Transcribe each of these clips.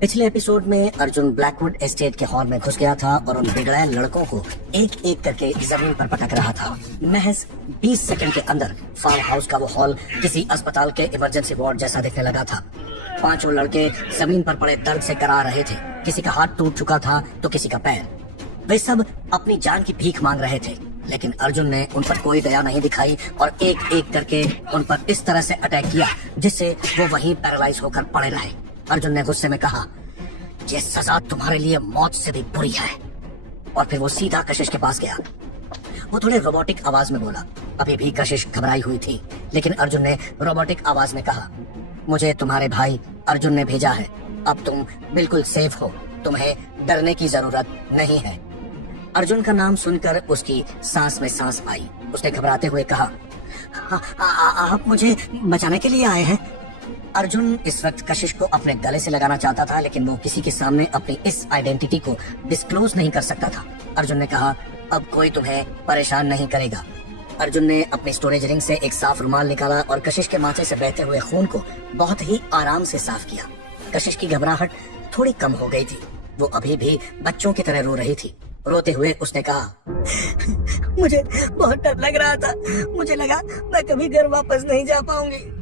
पिछले एपिसोड में Arjun Blackwood estate के हॉल में घुस गया था और उन बिगड़ैल लड़कों को एक एक करके जमीन पर पटक रहा था। महज 20 सेकंड के अंदर फार्म हाउस का वो हॉल किसी अस्पताल के इमरजेंसी वार्ड जैसा दिखने लगा था। पांचों लड़के जमीन पर पड़े दर्द से करा रहे थे। किसी का हाथ टूट चुका था तो किसी का पैर। वे सब अपनी जान की भीख मांग रहे थे, लेकिन अर्जुन ने उन पर कोई दया नहीं दिखाई और एक एक करके उन पर इस तरह से अटैक किया जिससे वो वहीं पैरालाइज होकर पड़े रहे। अर्जुन ने गुस्से में कहा, ये सजा तुम्हारे लिए मौत से भी बुरी है। और फिर वो सीधा कशिश के पास गया। वो थोड़े रोबोटिक आवाज में बोला। अभी भी कशिश घबराई हुई थी, लेकिन अर्जुन ने रोबोटिक आवाज में कहा, मुझे तुम्हारे भाई अर्जुन ने भेजा है। अब तुम बिल्कुल सेफ हो, तुम्हें डरने की जरूरत नहीं है। अर्जुन का नाम सुनकर उसकी सांस में सांस आई। उसने घबराते हुए कहा, आप मुझे बचाने के लिए आए हैं? अर्जुन इस वक्त कशिश को अपने गले से लगाना चाहता था, लेकिन वो किसी के सामने अपनी इस आइडेंटिटी को डिस्क्लोज नहीं कर सकता था। अर्जुन ने कहा, अब कोई तुम्हें परेशान नहीं करेगा। अर्जुन ने अपनी स्टोरेज रिंग से एक साफ रुमाल निकाला और कशिश के माथे से बहते हुए खून को बहुत ही आराम से साफ किया। कशिश की घबराहट थोड़ी कम हो गई थी। वो अभी भी बच्चों की तरह रो रही थी। रोते हुए उसने कहा, मुझे बहुत डर लग रहा था। मुझे लगा मैं कभी घर वापस नहीं जा पाऊंगी।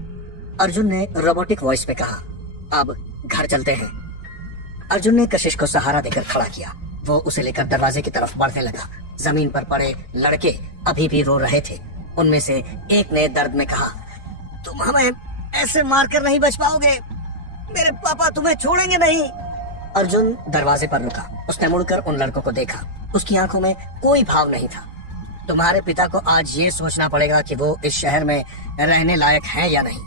अर्जुन ने रोबोटिक वॉइस में कहा, अब घर चलते हैं। अर्जुन ने कशिश को सहारा देकर खड़ा किया। वो उसे लेकर दरवाजे की तरफ बढ़ने लगा। जमीन पर पड़े लड़के अभी भी रो रहे थे। उनमें से एक ने दर्द में कहा, तुम हमें ऐसे मारकर नहीं बच पाओगे। मेरे पापा तुम्हें छोड़ेंगे नहीं। अर्जुन दरवाजे पर रुका। उसने मुड़कर उन लड़कों को देखा। उसकी आंखों में कोई भाव नहीं था। तुम्हारे पिता को आज ये सोचना पड़ेगा कि वो इस शहर में रहने लायक है या नहीं।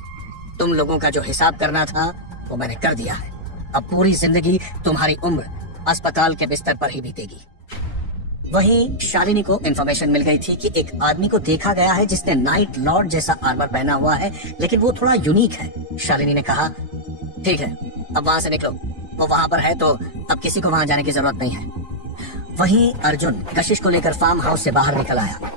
तुम लोगों का जो हिसाब करना था वो मैंने कर दिया है। अब पूरी जिंदगी तुम्हारी उम्र अस्पताल के बिस्तर पर ही बीतेगी। वहीं शालिनी को इन्फॉर्मेशन मिल गई थी कि एक आदमी को देखा गया है जिसने नाइट लॉर्ड जैसा आर्मर पहना हुआ है, लेकिन वो थोड़ा यूनिक है। शालिनी ने कहा, ठीक है, अब वहां से निकलो। वो वहां पर है तो अब किसी को वहां जाने की जरूरत नहीं है। वहीं अर्जुन कशिश को लेकर फार्म हाउस से बाहर निकल आया।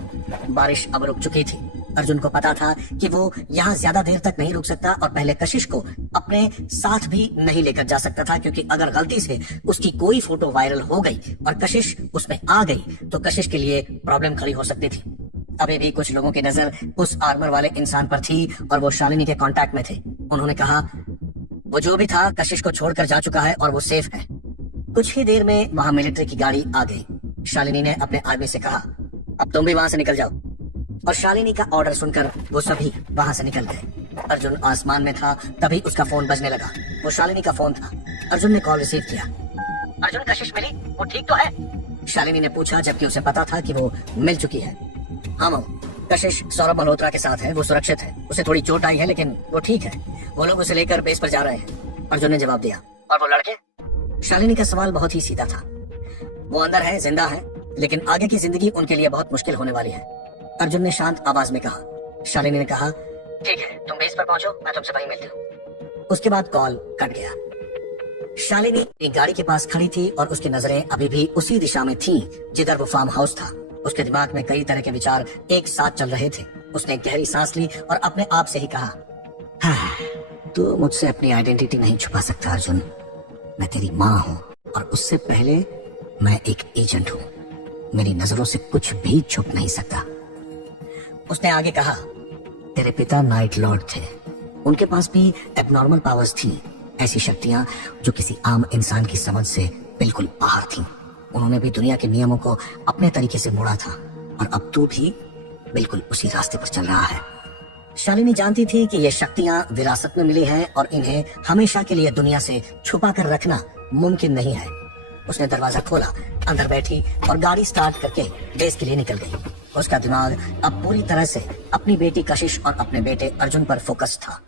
बारिश अब रुक चुकी थी। अर्जुन को पता था कि वो यहाँ ज्यादा देर तक नहीं रुक सकता और पहले कशिश को अपने साथ भी नहीं लेकर जा सकता था, क्योंकि अगर गलती से उसकी कोई फोटो वायरल हो गई और कशिश उसमें आ गई तो कशिश के लिए प्रॉब्लम खड़ी हो सकती थी। अभी भी कुछ लोगों की नजर उस आर्मर वाले इंसान पर थी और वो शालिनी के कांटेक्ट में थे। उन्होंने कहा, वो जो भी था कशिश को छोड़कर जा चुका है और वो सेफ है। कुछ ही देर में वहां मिलिट्री की गाड़ी आ गई। शालिनी ने अपने आदमी से कहा, अब तुम भी वहां से निकल जाओ। और शालिनी का ऑर्डर सुनकर वो सभी वहां से निकल गए। अर्जुन आसमान में था, तभी उसका फोन बजने लगा। वो शालिनी का फोन था। अर्जुन ने कॉल रिसीव किया। अर्जुन, कशिश मिली? वो ठीक तो है? शालिनी ने पूछा, जबकि उसे पता था कि वो मिल चुकी है। हाँ मऊ, कशिश सौरभ मल्होत्रा के साथ है। वो सुरक्षित है। उसे थोड़ी चोट आई है, लेकिन वो ठीक है। वो लोग उसे लेकर बेस पर जा रहे हैं। अर्जुन ने जवाब दिया। और वो लड़के? शालिनी का सवाल बहुत ही सीधा था। वो अंदर है, जिंदा है, लेकिन आगे की जिंदगी उनके लिए बहुत मुश्किल होने वाली है। अर्जुन ने शांत आवाज में कहा। शालिनी ने कहा, ठीक है, तुम बेस पर पहुंचो, मैं तुमसे वहीं मिलती हूँ। उसके बाद कॉल कट गया। शालिनी एक गाड़ी के पास खड़ी थी और उसकी नजरें अभी भी उसी दिशा में थीं जिधर वो फार्म हाउस था। उसके दिमाग में कई तरह के विचार एक साथ चल रहे थे। उसने गहरी सांस ली और अपने आप से ही कहा, हाँ, तू मुझसे अपनी आइडेंटिटी नहीं छुपा सकता अर्जुन। मैं तेरी माँ हूँ और उससे पहले मैं एक एजेंट हूँ। मेरी नजरों से कुछ भी छुप नहीं सकता। उसने आगे कहा, तेरे पिता नाइट लॉर्ड थे। उनके पास भी एबनॉर्मल पावर्स थी, ऐसी शक्तियां जो किसी आम इंसान की समझ से बिल्कुल बाहर थीं। उन्होंने भी दुनिया के नियमों को अपने तरीके से मोड़ा था और अब तू भी बिल्कुल उसी रास्ते पर चल रहा है। शालिनी जानती थी कि ये शक्तियां विरासत में मिली हैं और इन्हें हमेशा के लिए दुनिया से छुपा कर रखना मुमकिन नहीं है। उसने दरवाजा खोला, अंदर बैठी और गाड़ी स्टार्ट करके बेस के लिए निकल गई। उसका दिमाग अब पूरी तरह से अपनी बेटी कशिश और अपने बेटे अर्जुन पर फोकस था।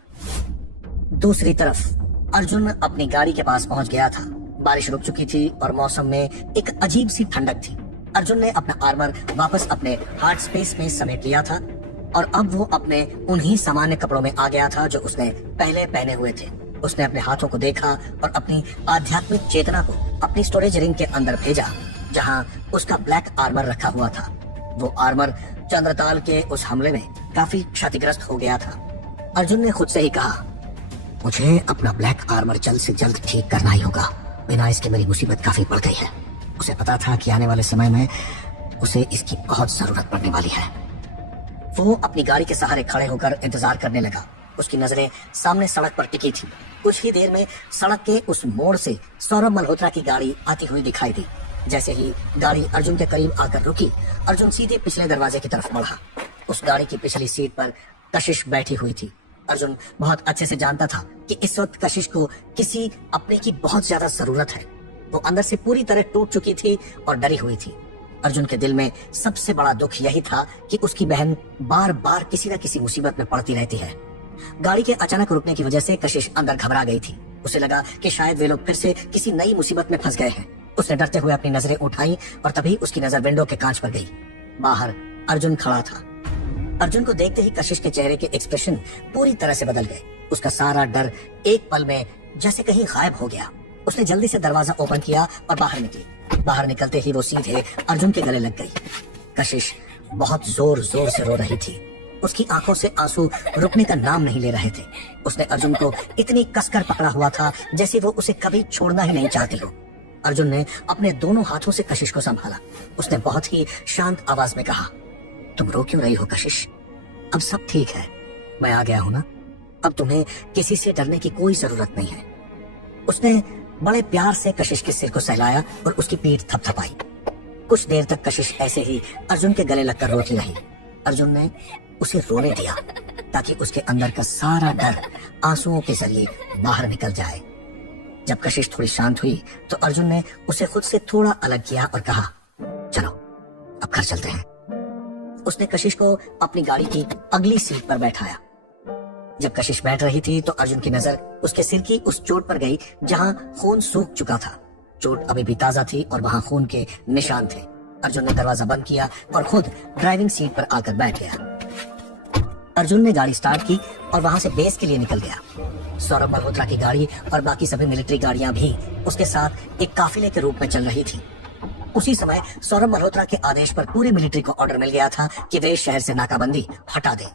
दूसरी तरफ अर्जुन अपनी गाड़ी के पास पहुंच गया था। बारिश रुक चुकी थी और मौसम में एक अजीब सी ठंडक थी। अर्जुन ने अपना आर्मर वापस अपने हार्ट स्पेस में समेट लिया था और अब वो अपने उन्हीं सामान्य कपड़ों में आ गया था जो उसने पहले पहने हुए थे। उसने अपने हाथों को देखा और अपनी आध्यात्मिक चेतना को अपनी स्टोरेज रिंग के अंदर भेजा, जहां उसका ब्लैक आर्मर रखा हुआ था। वो आर्मर चंद्रताल के उस हमले में काफी क्षतिग्रस्त हो गया था। अर्जुन ने खुद से ही कहा, मुझे अपना ब्लैक आर्मर जल्द से जल्द ठीक करना ही होगा, बिना इसके मेरी मुसीबत काफी बढ़ गई है। उसे पता था कि आने वाले समय में उसे इसकी बहुत जरूरत पड़ने वाली है। वो अपनी गाड़ी के सहारे खड़े होकर इंतजार करने लगा। उसकी नजरें सामने सड़क पर टिकी थी। कुछ ही देर में सड़क के उस मोड़ से सौरभ मल्होत्रा की गाड़ी आती हुई दिखाई दी। जैसे ही गाड़ी अर्जुन के करीब आकर रुकी, अर्जुन सीधे पिछले दरवाजे की तरफ बढ़ा। उस गाड़ी की पिछली सीट पर कशिश बैठी हुई थी। अर्जुन बहुत अच्छे से जानता था कि इस वक्त कशिश को किसी अपने की बहुत ज्यादा जरूरत है। वो अंदर से पूरी तरह टूट चुकी थी और डरी हुई थी। अर्जुन के दिल में सबसे बड़ा दुख यही था कि उसकी बहन बार बार किसी न किसी मुसीबत में पड़ती रहती है। गाड़ी के अचानक रुकने की वजह से कशिश अंदर घबरा गई थी। उसे लगा कि शायद वे लोग फिर से किसी नई मुसीबत में फंस गए हैं। उसने डरते हुए अपनी नजरें उठाई और तभी उसकी नजर विंडो के कांच पर गई। बाहर अर्जुन खड़ा था। अर्जुन को देखते ही कशिश के चेहरे के एक्सप्रेशन पूरी तरह से बदल गए। उसका सारा डर एक पल में जैसे कहीं गायब हो गया। उसने जल्दी से दरवाजा ओपन किया और बाहर निकली। बाहर निकलते ही वो सीधे अर्जुन के गले लग गई। कशिश बहुत जोर जोर से रो रही थी। उसकी आंखों से आंसू रुकने का नाम नहीं ले रहे थे। उसने अर्जुन को इतनी कसकर पकड़ा हुआ था जैसे वो उसे कभी छोड़ना ही नहीं चाहती हो। अर्जुन ने अपने दोनों हाथों से कशिश को संभाला। उसने बहुत ही शांत आवाज में कहा, तुम रो क्यों रही हो कशिश? अब सब ठीक है, मैं आ गया हूं ना। अब तुम्हें किसी से डरने की कोई जरूरत नहीं है। उसने बड़े प्यार से कशिश के सिर को सहलाया और उसकी पीठ थपथपाई। कुछ देर तक कशिश ऐसे ही अर्जुन के गले लगकर रोती रही। अर्जुन ने उसे रोने दिया ताकि उसके अंदर का सारा डर आंसुओं के जरिए बाहर निकल जाए। जब कशिश थोड़ी शांत हुई तो अर्जुन ने उसे खुद से थोड़ा अलग किया और कहा, चलो अब घर चलते हैं। उसने कशिश को अपनी गाड़ी की अगली सीट पर बैठाया। जब कशिश बैठ रही थी तो अर्जुन की नजर उसके सिर की उस चोट पर गई जहां खून सूख चुका था। चोट अभी भी ताजा थी और वहां खून के निशान थे। अर्जुन ने दरवाजा बंद किया और खुद ड्राइविंग सीट पर आकर बैठ गया। अर्जुन ने गाड़ी स्टार्ट की और वहां से बेस के लिए निकल गया। सौरभ मल्होत्रा की गाड़ी और बाकी सभी मिलिट्री गाड़ियां भी उसके साथ एक काफिले के रूप में चल रही थी। उसी समय सौरभ मल्होत्रा के आदेश पर पूरी मिलिट्री को ऑर्डर मिल गया था कि वे शहर से नाकाबंदी हटा दें।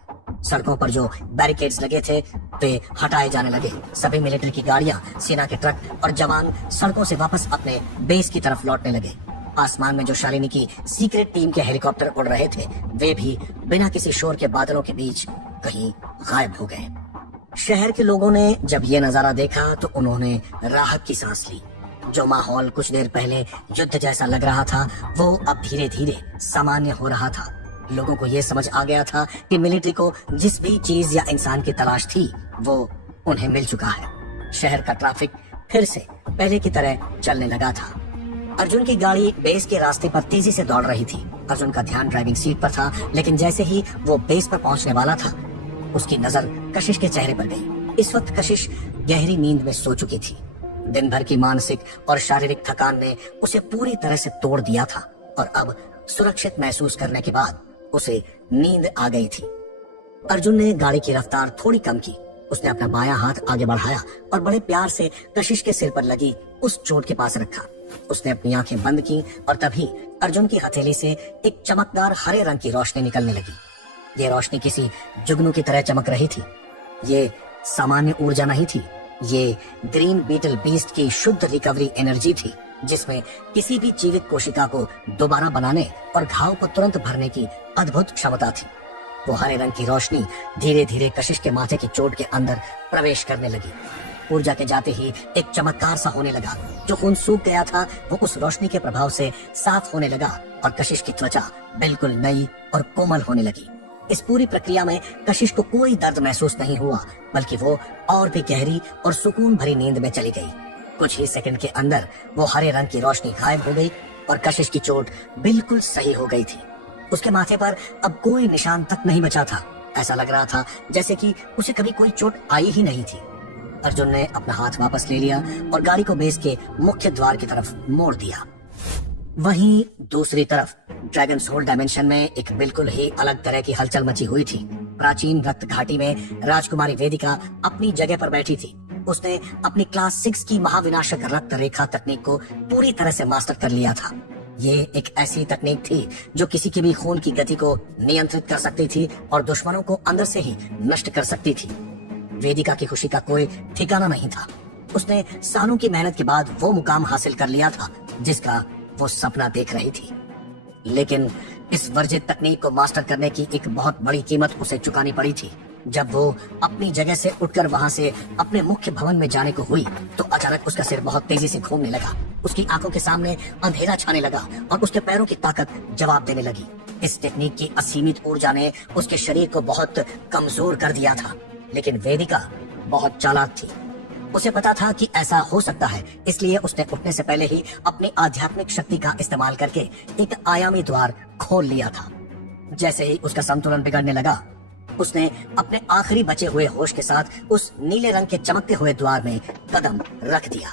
सड़कों पर जो बैरिकेड्स लगे थे वे हटाए जाने लगे। सभी मिलिट्री की गाड़ियां, सेना के ट्रक और जवान सड़कों से वापस अपने बेस की तरफ लौटने लगे। आसमान में जो शालिनी की सीक्रेट टीम के हेलीकॉप्टर उड़ रहे थे वे भी बिना किसी शोर के बादलों के बीच कहीं गायब हो गए। शहर के लोगों ने जब ये नजारा देखा तो उन्होंने राहत की सांस ली। जो माहौल कुछ देर पहले युद्ध जैसा लग रहा था वो अब धीरे धीरे सामान्य हो रहा था। लोगों को ये समझ आ गया था कि मिलिट्री को जिस भी चीज या इंसान की तलाश थी वो उन्हें मिल चुका है। शहर का ट्रैफिक फिर से पहले की तरह चलने लगा था। अर्जुन की गाड़ी बेस के रास्ते पर तेजी से दौड़ रही थी। अर्जुन का ध्यान ड्राइविंग सीट पर था, लेकिन जैसे ही वो बेस पर पहुंचने वाला था उसकी नजर कशिश के चेहरे पर गई। इस वक्त कशिश गहरी नींद में सो चुकी थी। दिन भर की मानसिक और शारीरिक थकान ने उसे पूरी तरह से तोड़ दिया था और अब सुरक्षित महसूस करने के बाद उसे नींद आ गई थी। अर्जुन ने गाड़ी की रफ्तार थोड़ी कम की। उसने अपना बायां हाथ आगे बढ़ाया और बड़े प्यार से कशिश के सिर पर लगी उस चोट के पास रखा। उसने अपनी आंखें बंद की और तभी अर्जुन की हथेली से एक चमकदार हरे रंग की रोशनी निकलने लगी। ये रोशनी किसी जुगनू की तरह चमक रही थी। ये सामान्य ऊर्जा नहीं थी, ये ग्रीन बीटल बीस्ट की शुद्ध रिकवरी एनर्जी थी जिसमें किसी भी जीवित कोशिका को दोबारा बनाने और घाव को तुरंत भरने की अद्भुत क्षमता थी। वो हरे रंग की रोशनी धीरे धीरे कशिश के माथे की चोट के अंदर प्रवेश करने लगी। ऊर्जा के जाते ही एक चमत्कार सा होने लगा। जो खून सूख गया था वो उस रोशनी के प्रभाव से साफ होने लगा और कशिश की त्वचा बिल्कुल नई और कोमल होने लगी। इस पूरी प्रक्रिया में कशिश को कोई दर्द महसूस नहीं हुआ, बल्कि वो और भी गहरी और सुकून भरी नींद में चली गई। कुछ ही सेकंड के अंदर वो हरे रंग की रोशनी गायब हो गई और कशिश की चोट बिल्कुल सही हो गई थी। उसके माथे पर अब कोई निशान तक नहीं बचा था। ऐसा लग रहा था जैसे कि उसे कभी कोई चोट आई ही नहीं थी। अर्जुन ने अपना हाथ वापस ले लिया और गाड़ी को बेस के मुख्य द्वार की तरफ मोड़ दिया। वहीं दूसरी तरफ ड्रैगन सोल डायमेंशन में एक बिल्कुल ही अलग तरह की हलचल मची हुई थी। प्राचीन रक्त घाटी में राजकुमारी वेदिका अपनी जगह पर बैठी थी। उसने अपनी क्लास 6 की महाविनाशक रक्त रेखा तकनीक को पूरी तरह से मास्टर कर लिया था। ये एक ऐसी तकनीक थी जो किसी की भी खून की गति को नियंत्रित कर सकती थी और दुश्मनों को अंदर से ही नष्ट कर सकती थी। वेदिका की खुशी का कोई ठिकाना नहीं था। उसने सालों की मेहनत के बाद वो मुकाम हासिल कर लिया था जिसका वो सपना देख रही थी। लेकिन इस वर्जित तकनीक को मास्टर करने की एक बहुत बड़ी कीमत उसे चुकानी पड़ी थी। जब वो अपनी जगह से उठकर वहां से अपने मुख्य भवन में जाने को हुई तो अचानक उसका सिर बहुत तेजी से घूमने लगा। उसकी आंखों के सामने अंधेरा छाने लगा और उसके पैरों की ताकत जवाब देने लगी। इस टेक्निक की असीमित ऊर्जा ने उसके शरीर को बहुत कमजोर कर दिया था। लेकिन वेदिका बहुत चालाक थी। उसे पता था कि ऐसा हो सकता है, इसलिए उसने उठने से पहले ही अपनी आध्यात्मिक शक्ति का इस्तेमाल करके एक आयामी द्वार खोल लिया था। जैसे ही उसका संतुलन बिगड़ने लगा, उसने अपने आखिरी बचे हुए होश के साथ उस नीले रंग के चमकते हुए द्वार में कदम रख दिया।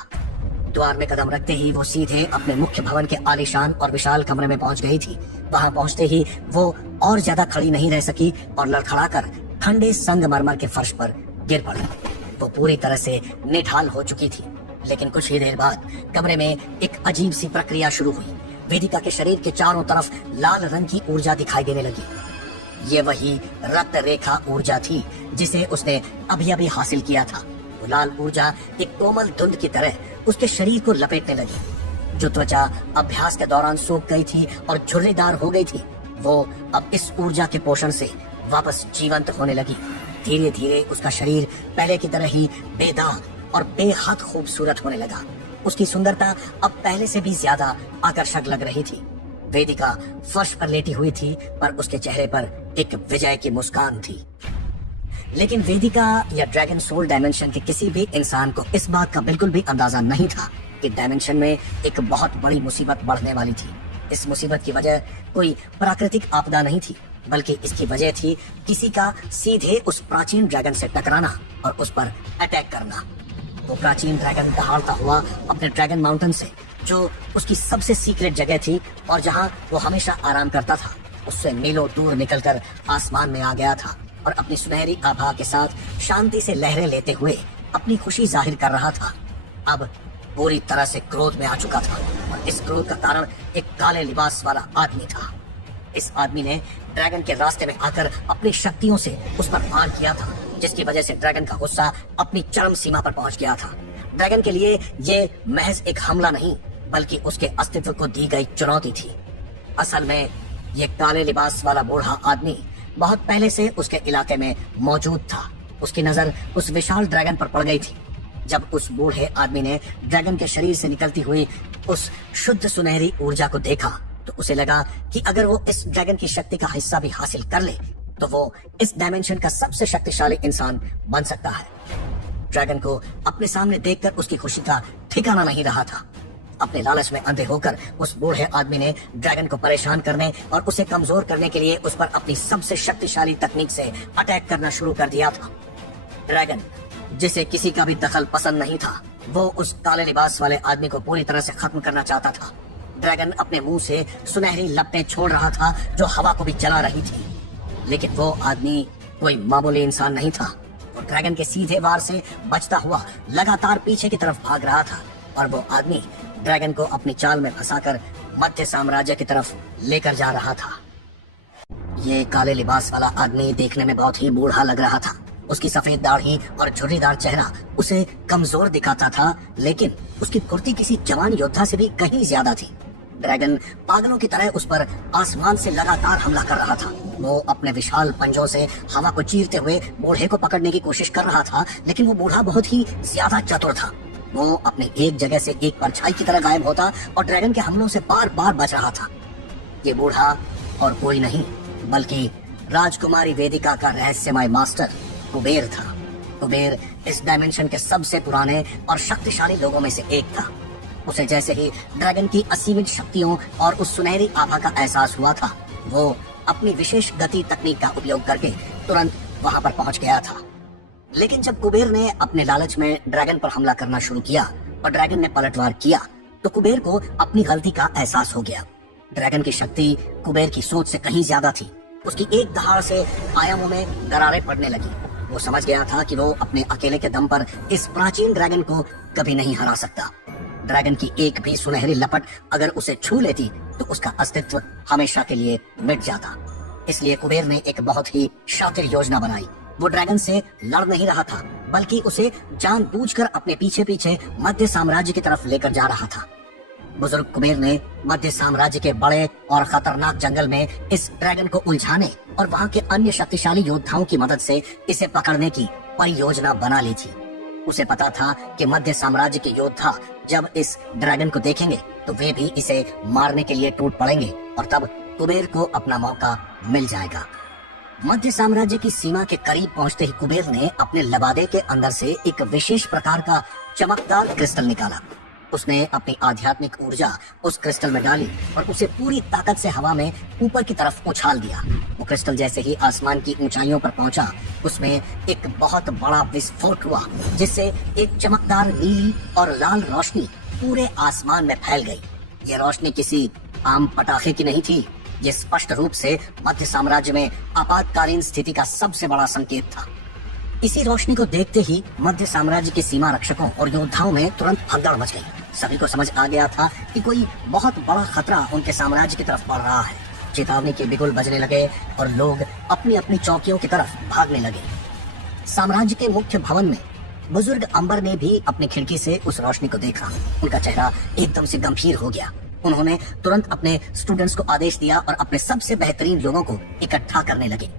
द्वार में कदम रखते ही वो सीधे अपने मुख्य भवन के आलीशान और विशाल कमरे में पहुंच गई थी। वहां पहुंचते ही वो और ज्यादा खड़ी नहीं रह सकी और लड़खड़ाकर ठंडे संगमरमर के फर्श पर गिर पड़ी। वो पूरी तरह से निढाल हो चुकी थी। लेकिन कुछ ही देर बाद कमरे में एक अजीब सी प्रक्रिया शुरू हुई। वेदिका के शरीर के चारों तरफ लाल रंग की ऊर्जा दिखाई देने लगी। ये वही रक्त रेखा ऊर्जा थी जिसे उसने अभी अभी हासिल किया था। वो लाल ऊर्जा एक कोमल धुंध की तरह उसके शरीर को लपेटने लगी। जो त्वचा अभ्यास के दौरान सूख गई थी और झुर्रीदार हो गई थी, वो अब इस ऊर्जा के पोषण से वापस जीवंत होने लगी। धीरे धीरे उसका शरीर पहले की तरह ही बेदाग और बेहद खूबसूरत होने लगा। उसकी सुंदरता अब पहले से भी ज्यादा आकर्षक लग रही थी। वेदिका फर्श पर लेटी हुई थी, पर उसके चेहरे पर एक विजय की मुस्कान थी। लेकिन वेदिका या ड्रैगन सोल डायमेंशन के किसी भी इंसान को इस बात का बिल्कुल भी अंदाजा नहीं था कि डायमेंशन में एक बहुत बड़ी मुसीबत बढ़ने वाली थी। इस मुसीबत की वजह कोई प्राकृतिक आपदा नहीं थी, बल्कि इसकी वजह थी किसी का सीधे उस प्राचीन ड्रैगन से टकराना और उस पर अटैक करना। वो प्राचीन ड्रैगन दहाड़ता हुआ अपने ड्रैगन माउंटेन से, जो उसकी सबसे सीक्रेट जगह थी और जहां वो हमेशा आराम करता था, उससे मीलों दूर निकलकर आसमान में आ गया था और अपनी सुनहरी आभा के साथ शांति से लहरें लेते हुए अपनी खुशी जाहिर कर रहा था। अब पूरी तरह से क्रोध में आ चुका था और इस क्रोध का कारण एक काले लिबास वाला आदमी था। इस आदमी ने ड्रैगन के रास्ते में आकर अपनी शक्तियों से उस पर वार किया था, जिसकी वजह से ड्रैगन का गुस्सा अपनी चरम सीमा पर पहुंच गया था। ड्रैगन के लिए ये महज एक हमला नहीं, बल्कि उसके अस्तित्व को दी गई चुनौती थी। असल में ये काले लिबास वाला बूढ़ा आदमी बहुत पहले से उसके इलाके में मौजूद था। उसकी नजर उस विशाल ड्रैगन पर पड़ गई थी। जब उस बूढ़े आदमी ने ड्रैगन के शरीर से निकलती हुई उस शुद्ध सुनहरी ऊर्जा को देखा तो उसे लगा कि अगर वो इस ड्रैगन की शक्ति का हिस्सा भी हासिल कर ले तो वो इस डायमेंशन का सबसे शक्तिशाली इंसान बन सकता है। ड्रैगन को अपने सामने देखकर उसकी खुशी का ठिकाना नहीं रहा था। अपने लालच में अंधे होकर उस बूढ़े आदमी ने ड्रैगन को परेशान करने और उसे कमजोर करने के लिए उस पर अपनी सबसे शक्तिशाली तकनीक से अटैक करना शुरू कर दिया था। ड्रैगन, जिसे किसी का भी दखल पसंद नहीं था, वो उस काले लिबास वाले आदमी को पूरी तरह से खत्म करना चाहता था। ड्रैगन अपने मुंह से सुनहरी लपटें छोड़ रहा था जो हवा को भी जला रही थी। लेकिन वो आदमी कोई मामूली इंसान नहीं था। वो ड्रैगन के सीधे वार से बचता हुआ लगातार पीछे की तरफ भाग रहा था और वो आदमी ड्रैगन को अपनी चाल में फंसाकर मध्य साम्राज्य की तरफ लेकर जा रहा था। ये काले लिबास वाला आदमी देखने में बहुत ही बूढ़ा लग रहा था। उसकी सफेद दाढ़ी और झुर्रीदार चेहरा उसे कमजोर दिखाता था, लेकिन उसकी फुर्ती किसी जवान योद्धा से भी कहीं ज्यादा थी। ड्रैगन पागलों की तरह उस पर आसमान से लगातार हमला कर रहा था। वो अपने विशाल पंजों से हवा को चीरते हुए बूढ़े को पकड़ने की कोशिश कर रहा था, लेकिन वो बूढ़ा बहुत ही ज्यादा चतुर था। वो अपने एक जगह से एक परछाई की तरह गायब होता और ड्रैगन के हमलों से बार बार बच रहा था। ये बूढ़ा और कोई नहीं बल्कि राजकुमारी वेदिका का रहस्यमय मास्टर कुबेर था। कुबेर इस डायमेंशन के सबसे पुराने और शक्तिशाली लोगों में से एक था। उसे जैसे ही ड्रैगन की असीमित शक्तियों और उस सुनहरी आभा का एहसास हुआ था, वो अपनी विशेष गति तकनीक का उपयोग करके तुरंत वहां पर पहुंच गया था। लेकिन जब कुबेर ने अपने लालच में ड्रैगन पर हमला करना शुरू किया और ड्रैगन ने पलटवार किया, तो कुबेर को अपनी गलती का एहसास हो गया। ड्रैगन की शक्ति कुबेर की सोच से कहीं ज्यादा थी। उसकी एक दहाड़ से आयामों में दरारें पड़ने लगी। वो समझ गया था कि वो अपने अकेले के दम पर इस प्राचीन ड्रैगन को कभी नहीं हरा सकता। ड्रैगन की एक भी सुनहरी लपट अगर उसे छू लेती तो उसका अस्तित्व हमेशा के लिए मिट जाता। इसलिए कुबेर ने एक बहुत ही शातिर योजना बनाई। वो ड्रैगन से लड़ नहीं रहा था, बल्कि उसे जानबूझकर अपने पीछे पीछे मध्य साम्राज्य की तरफ लेकर जा रहा था। बुजुर्ग कुबेर ने मध्य साम्राज्य के बड़े और खतरनाक जंगल में इस ड्रैगन को उलझाने और वहां के अन्य शक्तिशाली योद्धाओं की मदद से इसे पकड़ने की परियोजना बना ली थी। उसे पता था कि मध्य साम्राज्य के योद्धा जब इस ड्रैगन को देखेंगे तो वे भी इसे मारने के लिए टूट पड़ेंगे और तब कुबेर को अपना मौका मिल जाएगा। मध्य साम्राज्य की सीमा के करीब पहुंचते ही कुबेर ने अपने लबादे के अंदर से एक विशेष प्रकार का चमकदार क्रिस्टल निकाला। उसने अपनी आध्यात्मिक ऊर्जा उस क्रिस्टल में डाली और उसे पूरी ताकत से हवा में ऊपर की तरफ उछाल दिया। वो क्रिस्टल जैसे ही आसमान की ऊंचाइयों पर पहुंचा, उसमें एक बहुत बड़ा विस्फोट हुआ, जिससे एक चमकदार नीली और लाल रोशनी पूरे आसमान में फैल गई। ये रोशनी किसी आम पटाखे की नहीं थी, ये स्पष्ट रूप से मध्य साम्राज्य में आपातकालीन स्थिति का सबसे बड़ा संकेत था। इसी रोशनी को देखते ही मध्य साम्राज्य के सीमा रक्षकों और योद्धाओं में तुरंत भगदड़ मच गई। सभी को समझ आ गया था कि कोई बहुत बड़ा खतरा उनके साम्राज्य की तरफ बढ़ रहा है। चेतावनी के बिगुल बजने लगे और लोग अपनी अपनी चौकियों की तरफ भागने लगे। साम्राज्य के मुख्य भवन में बुजुर्ग अंबर ने भी अपनी खिड़की से उस रोशनी को देखा। उनका चेहरा एकदम से गंभीर हो गया। उन्होंने तुरंत अपने स्टूडेंट्स को आदेश दिया और अपने सबसे बेहतरीन लोगों को इकट्ठा करने लगे।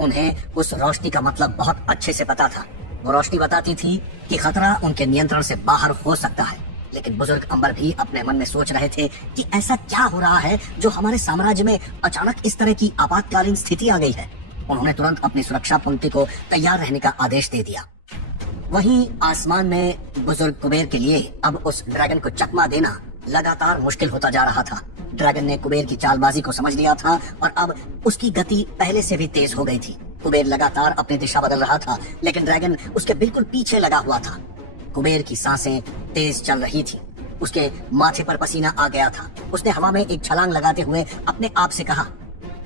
उन्हें उस रोशनी का मतलब बहुत अच्छे से पता था। वो रोशनी बताती थी कि खतरा उनके नियंत्रण से बाहर हो सकता है, लेकिन बुजुर्ग अंबर भी अपने मन में सोच रहे थे कि ऐसा क्या हो रहा है जो हमारे साम्राज्य में अचानक इस तरह की आपातकालीन स्थिति आ गई है। उन्होंने तुरंत अपनी सुरक्षा पंक्ति को तैयार रहने का आदेश दे दिया। वहीं आसमान में बुजुर्ग कुबेर के लिए अब उस ड्रैगन को चकमा देना लगातार मुश्किल होता जा रहा था। ड्रैगन ने कुबेर की चालबाजी को समझ लिया था और अब उसकी गति पहले से भी तेज हो गई थी। कुबेर लगातार अपनी दिशा बदल रहा था, लेकिन ड्रैगन उसके बिल्कुल पीछे लगा हुआ था। कुबेर की सांसें तेज चल रही थी, उसके माथे पर पसीना आ गया था। उसने हवा में एक छलांग लगाते हुए अपने आप से कहा,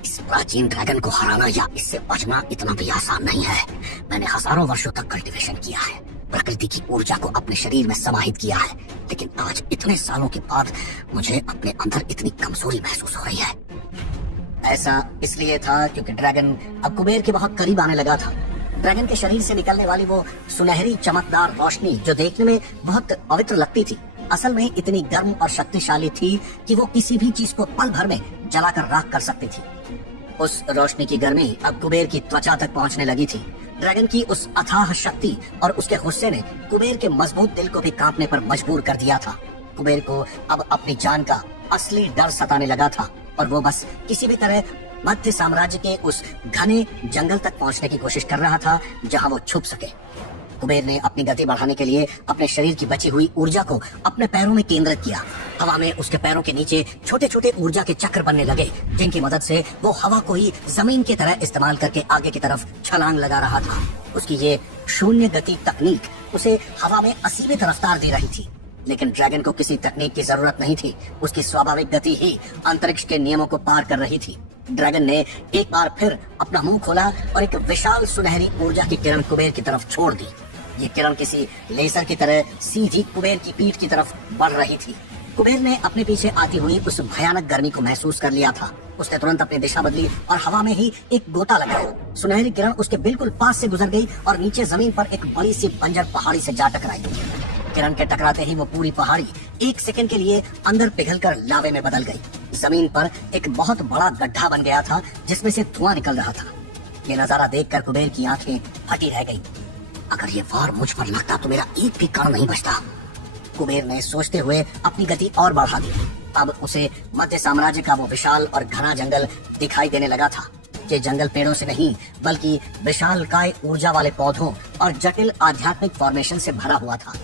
इस प्राचीन ड्रैगन को हराना या इससे बचना इतना भी आसान नहीं है। मैंने हजारों वर्षों तक कल्टीवेशन किया है, प्रकृति की ऊर्जा को अपने शरीर में समाहित किया है, लेकिन आज इतने सालों के बाद मुझे अपने अंदर इतनी कमजोरी महसूस हो रही है। ऐसा इसलिए था क्योंकि ड्रैगन अब कुबेर के बहुत करीब आने लगा था। ड्रैगन के शरीर से निकलने वाली वो सुनहरी चमकदार रोशनी जो देखने में बहुत पवित्र लगती थी, असल में इतनी गर्म और शक्तिशाली थी कि वो किसी भी चीज को पल भर में जलाकर राख कर सकती थी। उस रोशनी की गर्मी अब कुबेर की त्वचा तक पहुंचने लगी थी। ड्रैगन की उस अथाह शक्ति और उसके गुस्से ने कुबेर के मजबूत दिल को भी कांपने पर मजबूर कर दिया था। कुबेर को अब अपनी जान का असली डर सताने लगा था और वो बस किसी भी तरह मध्य साम्राज्य के उस घने जंगल तक पहुंचने की कोशिश कर रहा था जहां वो छुप सके। कुबेर ने अपनी गति बढ़ाने के लिए अपने शरीर की बची हुई ऊर्जा को अपने पैरों में केंद्रित किया। हवा में उसके पैरों के नीचे छोटे छोटे ऊर्जा के चक्र बनने लगे, जिनकी मदद से वो हवा को ही जमीन की तरह इस्तेमाल करके आगे की तरफ छलांग लगा रहा था। उसकी ये शून्य गति तकनीक उसे हवा में असीमित रफ्तार दे रही थी, लेकिन ड्रैगन को किसी तकनीक की जरूरत नहीं थी। उसकी स्वाभाविक गति ही अंतरिक्ष के नियमों को पार कर रही थी। ड्रैगन ने एक बार फिर अपना मुंह खोला और एक विशाल सुनहरी ऊर्जा की किरण कुबेर की तरफ छोड़ दी। ये किरण किसी लेजर की तरह सीधी कुबेर की पीठ की तरफ बढ़ रही थी। कुबेर ने अपने पीछे आती हुई उस भयानक गर्मी को महसूस कर लिया था। उसने तुरंत अपनी दिशा बदली और हवा में ही एक गोता लगाया। सुनहरी किरण उसके बिल्कुल पास से गुजर गई और नीचे जमीन पर एक बड़ी सी बंजर पहाड़ी से जा टकराई। किरण के टकराते ही वो पूरी पहाड़ी एक सेकंड के लिए अंदर पिघलकर लावे में बदल गई। जमीन पर एक बहुत बड़ा गड्ढा बन गया था जिसमें से धुआं निकल रहा था। ये नजारा देखकर कुबेर की आंखें फटी रह गई। अगर ये वार मुझ पर लगता तो मेरा एक भी कण नहीं बचता, कुबेर ने सोचते हुए अपनी गति और बढ़ा दी। अब उसे मध्य साम्राज्य का वो विशाल और घना जंगल दिखाई देने लगा था। ये जंगल पेड़ों से नहीं बल्कि विशालकाय ऊर्जा वाले पौधों और जटिल आध्यात्मिक फॉर्मेशन से भरा हुआ था।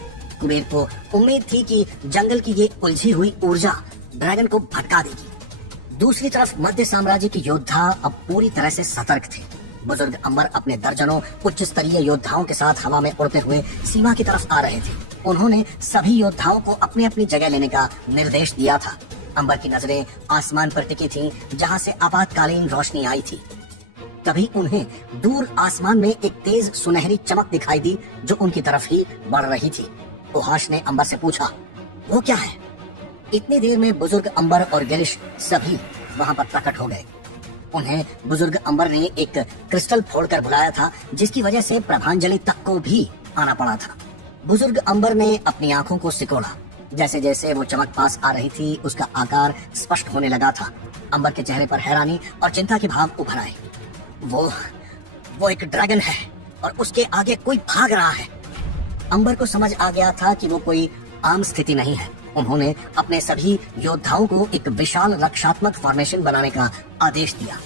कुबेर को उम्मीद थी कि जंगल की ये उलझी हुई ऊर्जा ड्रैगन को भटका देगी। दूसरी तरफ मध्य साम्राज्य के योद्धा अब पूरी तरह से सतर्क थे। बुजुर्ग अंबर अपने दर्जनों उच्च स्तरीय योद्धाओं के साथ हवा में उड़ते हुए सीमा की तरफ आ रहे थे। उन्होंने सभी योद्धाओं को अपनी अपनी जगह लेने का निर्देश दिया था। अंबर की नजरें आसमान पर टिकी थीं, जहां से आपातकालीन रोशनी आई थी। तभी उन्हें दूर आसमान में एक तेज सुनहरी चमक दिखाई दी जो उनकी तरफ ही बढ़ रही थी। ओहाश ने अंबर से पूछा, वो क्या है? इतनी देर में बुजुर्ग अंबर और गिलिश सभी वहां पर प्रकट हो गए। उन्हें बुजुर्ग अंबर ने एक क्रिस्टल फोड़कर बुलाया था, जिसकी वजह से प्रभांजलि तक को भी आना पड़ा था। बुजुर्ग अंबर ने अपनी आंखों को सिकोड़ा। जैसे जैसे वो चमक पास आ रही थी, उसका आकार स्पष्ट होने लगा था। अंबर के चेहरे पर हैरानी और चिंता के भाव उभर आए। वो एक ड्रैगन है और उसके आगे कोई भाग रहा है। अंबर को समझ आ गया था कि वो कोई आम स्थिति नहीं है। उन्होंने अपने सभी योद्धाओं को एक विशाल रक्षात्मक फॉर्मेशन बनाने का आदेश दिया।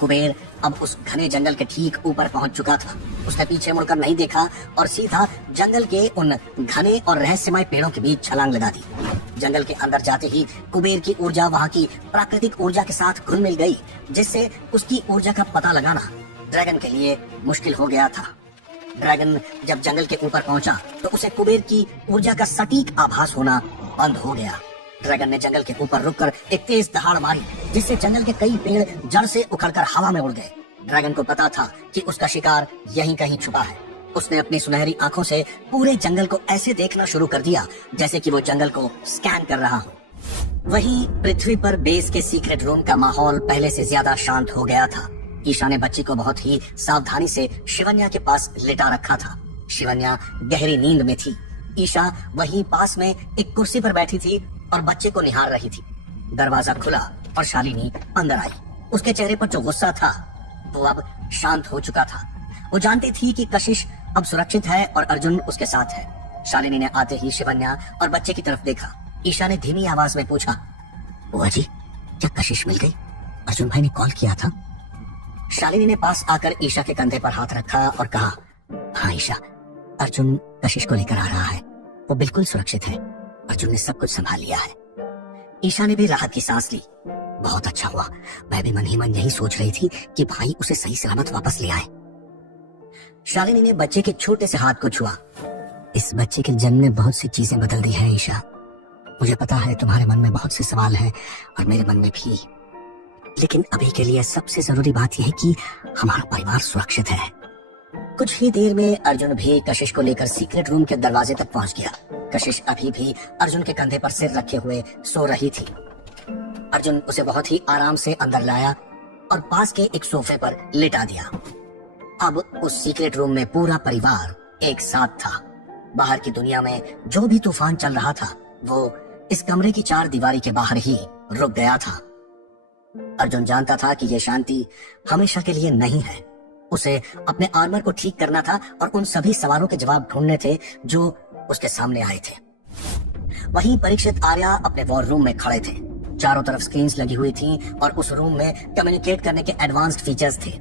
कुबेर अब उस घने जंगल के ठीक ऊपर पहुंच चुका था। उसने पीछे मुड़कर नहीं देखा और सीधा जंगल के उन घने और रहस्यमय पेड़ों के बीच छलांग लगा दी। जंगल के अंदर जाते ही कुबेर की ऊर्जा वहां की प्राकृतिक ऊर्जा के साथ घुल मिल गई, जिससे उसकी ऊर्जा का पता लगाना ड्रैगन के लिए मुश्किल हो गया था। ड्रैगन जब जंगल के ऊपर पहुंचा तो उसे कुबेर की ऊर्जा का सटीक आभास होना बंद हो गया। ड्रैगन ने जंगल के ऊपर रुककर एक तेज दहाड़ मारी, जिससे जंगल के कई पेड़ जड़ से उखड़कर हवा में उड़ गए। ड्रैगन को पता था कि उसका शिकार यहीं कहीं छुपा है। उसने अपनी सुनहरी आंखों से पूरे जंगल को ऐसे देखना शुरू कर दिया जैसे कि वो जंगल को स्कैन कर रहा हो। वहीं पृथ्वी पर बेस के सीक्रेट रूम का माहौल पहले से ज्यादा शांत हो गया था। ईशा ने बच्ची को बहुत ही सावधानी से शिवन्या के पास लिटा रखा था। शिवन्या गहरी नींद में थी। ईशा वहीं पास में एक कुर्सी पर बैठी थी और बच्चे को निहार रही थी। दरवाजा खुला और शालिनी अंदर आई। उसके चेहरे पर जो गुस्सा था वो अब शांत हो चुका था। वो जानती थी कि कशिश अब सुरक्षित है और अर्जुन उसके साथ है। शालिनी ने आते ही शिवन्या और बच्चे की तरफ देखा। ईशा ने धीमी आवाज में पूछा, बुआ जी, क्या कशिश मिल गई? अर्जुन भाई ने कॉल किया था। शालिनी ने पास आकर ईशा के कंधे पर हाथ रखा और कहा, हाँ ईशा, अर्जुन कशिश को लेकर आ रहा है। वो बिल्कुल सुरक्षित है। अर्जुन ने सब कुछ संभाल लिया है। ईशा ने भी राहत की सांस ली। बहुत अच्छा हुआ। मैं भी मन ही मन यही सोच रही थी कि भाई उसे सही सलामत वापस ले आए। शालिनी ने बच्चे के छोटे से हाथ को छुआ। इस बच्चे के जन्म ने बहुत सी चीजें बदल दी है ईशा। मुझे पता है तुम्हारे मन में बहुत से सवाल हैं और मेरे मन में भी, लेकिन अभी के लिए सबसे जरूरी बात यह है कि हमारा परिवार सुरक्षित है। कुछ ही देर में अर्जुन भी कशिश को लेकर सीक्रेट रूम के दरवाजे तक पहुंच गया। कशिश अभी भी अर्जुन के कंधे पर सिर रखे हुए सो रही थी। अर्जुन उसे बहुत ही आराम से अंदर लाया और पास के एक सोफे पर लिटा दिया। अब उस सीक्रेट रूम में पूरा परिवार एक साथ था। बाहर की दुनिया में जो भी तूफान चल रहा था वो इस कमरे की चार दीवारी के बाहर ही रुक गया था। अर्जुन जानता था कि यह शांति हमेशा के लिए नहीं है। उसे अपने आर्मर को ठीक करना था और उन सभी सवालों के जवाब ढूंढने थे जो उसके सामने आए थे। वहीं परीक्षित आर्या अपने वॉर रूम में खड़े थे। चारों तरफ स्क्रीन्स लगी हुई थीं और उस रूम में कम्युनिकेट करने के एडवांस्ड फीचर्स थे।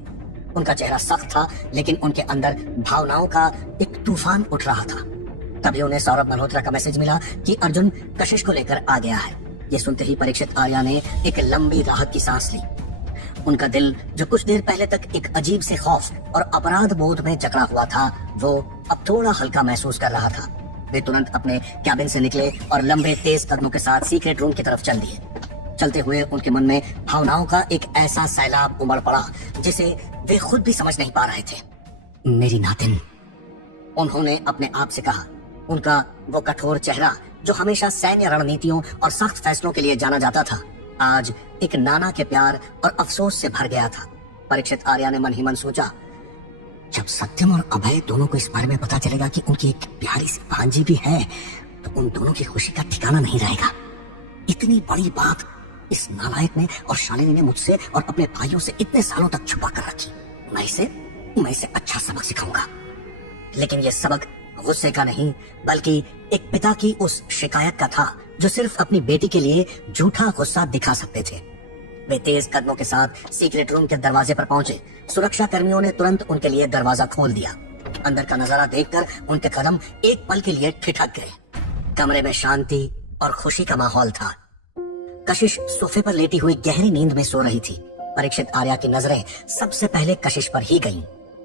उनका चेहरा सख्त था, लेकिन उनके अंदर भावनाओं का एक तूफान उठ रहा था। तभी उन्हें सौरभ मल्होत्रा का मैसेज मिला कि अर्जुन कशिश को लेकर आ गया है। ये सुनते ही परीक्षित आर्या ने एक लंबी राहत की सांस ली। उनका दिल, जो कुछ देर पहले तक एक अजीब से खौफ और अपराध बोध में जकड़ा हुआ था, वो अब थोड़ा हल्का महसूस कर रहा था। वे तुरंत अपने कैबिन से निकले और लंबे तेज कदमों के साथ सीक्रेट रूम की तरफ चल दिए। चलते हुए उनके मन में भावनाओं का एक ऐसा सैलाब उमड़ पड़ा जिसे वे खुद भी समझ नहीं पा रहे थे। मेरी नातिन, उन्होंने अपने आप से कहा। उनका वो कठोर चेहरा, जो हमेशा सैन्य रणनीतियों और सख्त फैसलों के लिए जाना जाता था, आज एक नाना के प्यार और अफसोस से भर गया था। परीक्षित आर्या ने मन ही मन सोचा, जब सत्यम और अभय दोनों को इस बारे में पता चलेगा कि उनकी एक प्यारी सी भांजी भी है, तो उन दोनों की खुशी का ठिकाना नहीं रहेगा। इतनी बड़ी बात इस नालायक ने और शालिनी ने मुझसे और अपने भाइयों से इतने सालों तक छुपा कर रखी। मैं इसे अच्छा सबक सिखाऊंगा। लेकिन यह सबक गुस्से का नहीं, बल्कि एक पिता की उस शिकायत का था जो सिर्फ अपनी बेटी के लिए झूठा गुस्सा दिखा सकते थे। वे तेज कदमों के साथ सीक्रेट रूम के दरवाजे पर पहुंचे। सुरक्षा कर्मियों ने तुरंत उनके लिए दरवाजा खोल दिया। अंदर का नजारा देखकर उनके कदम एक पल के लिए ठिठक गए। कमरे में शांति और खुशी का माहौल था। कशिश सोफे पर लेटी हुई गहरी नींद में सो रही थी। परीक्षित आर्या की नजरें सबसे पहले कशिश पर ही गईं।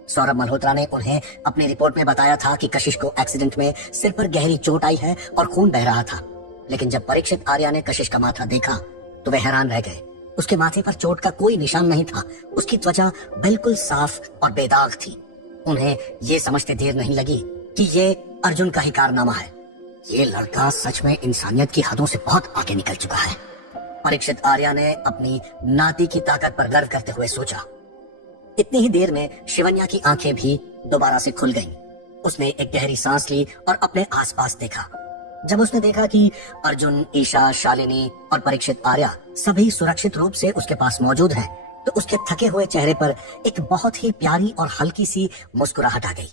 सौरभ मल्होत्रा ने उन्हें अपनी रिपोर्ट में बताया था कि कशिश को एक्सीडेंट में सिर पर गहरी चोट आई है और खून बह रहा था। लेकिन जब परीक्षित आर्या ने कशिश का माथा देखा तो वे हैरान रह गए। उसके माथे पर चोट का कोई निशान नहीं था। उसकी त्वचा बिल्कुल साफ और बेदाग थी। उन्हें ये समझते देर नहीं लगी कि ये अर्जुन का ही कारनामा है। ये लड़का सच में इंसानियत की हदों से बहुत आगे निकल चुका है। परीक्षित आर्या ने अपनी नाती की ताकत पर गर्व करते हुए सोचा। इतनी ही देर में शिवन्या की आंखें भी दोबारा से खुल गईं। उसने एक गहरी सांस ली और अपने आसपास देखा। जब उसने देखा कि अर्जुन, ईशा, शालिनी और परीक्षित आर्या सभी सुरक्षित रूप से उसके पास मौजूद हैं, तो उसके थके हुए चेहरे पर एक बहुत ही प्यारी और हल्की सी मुस्कुराहट आ गई।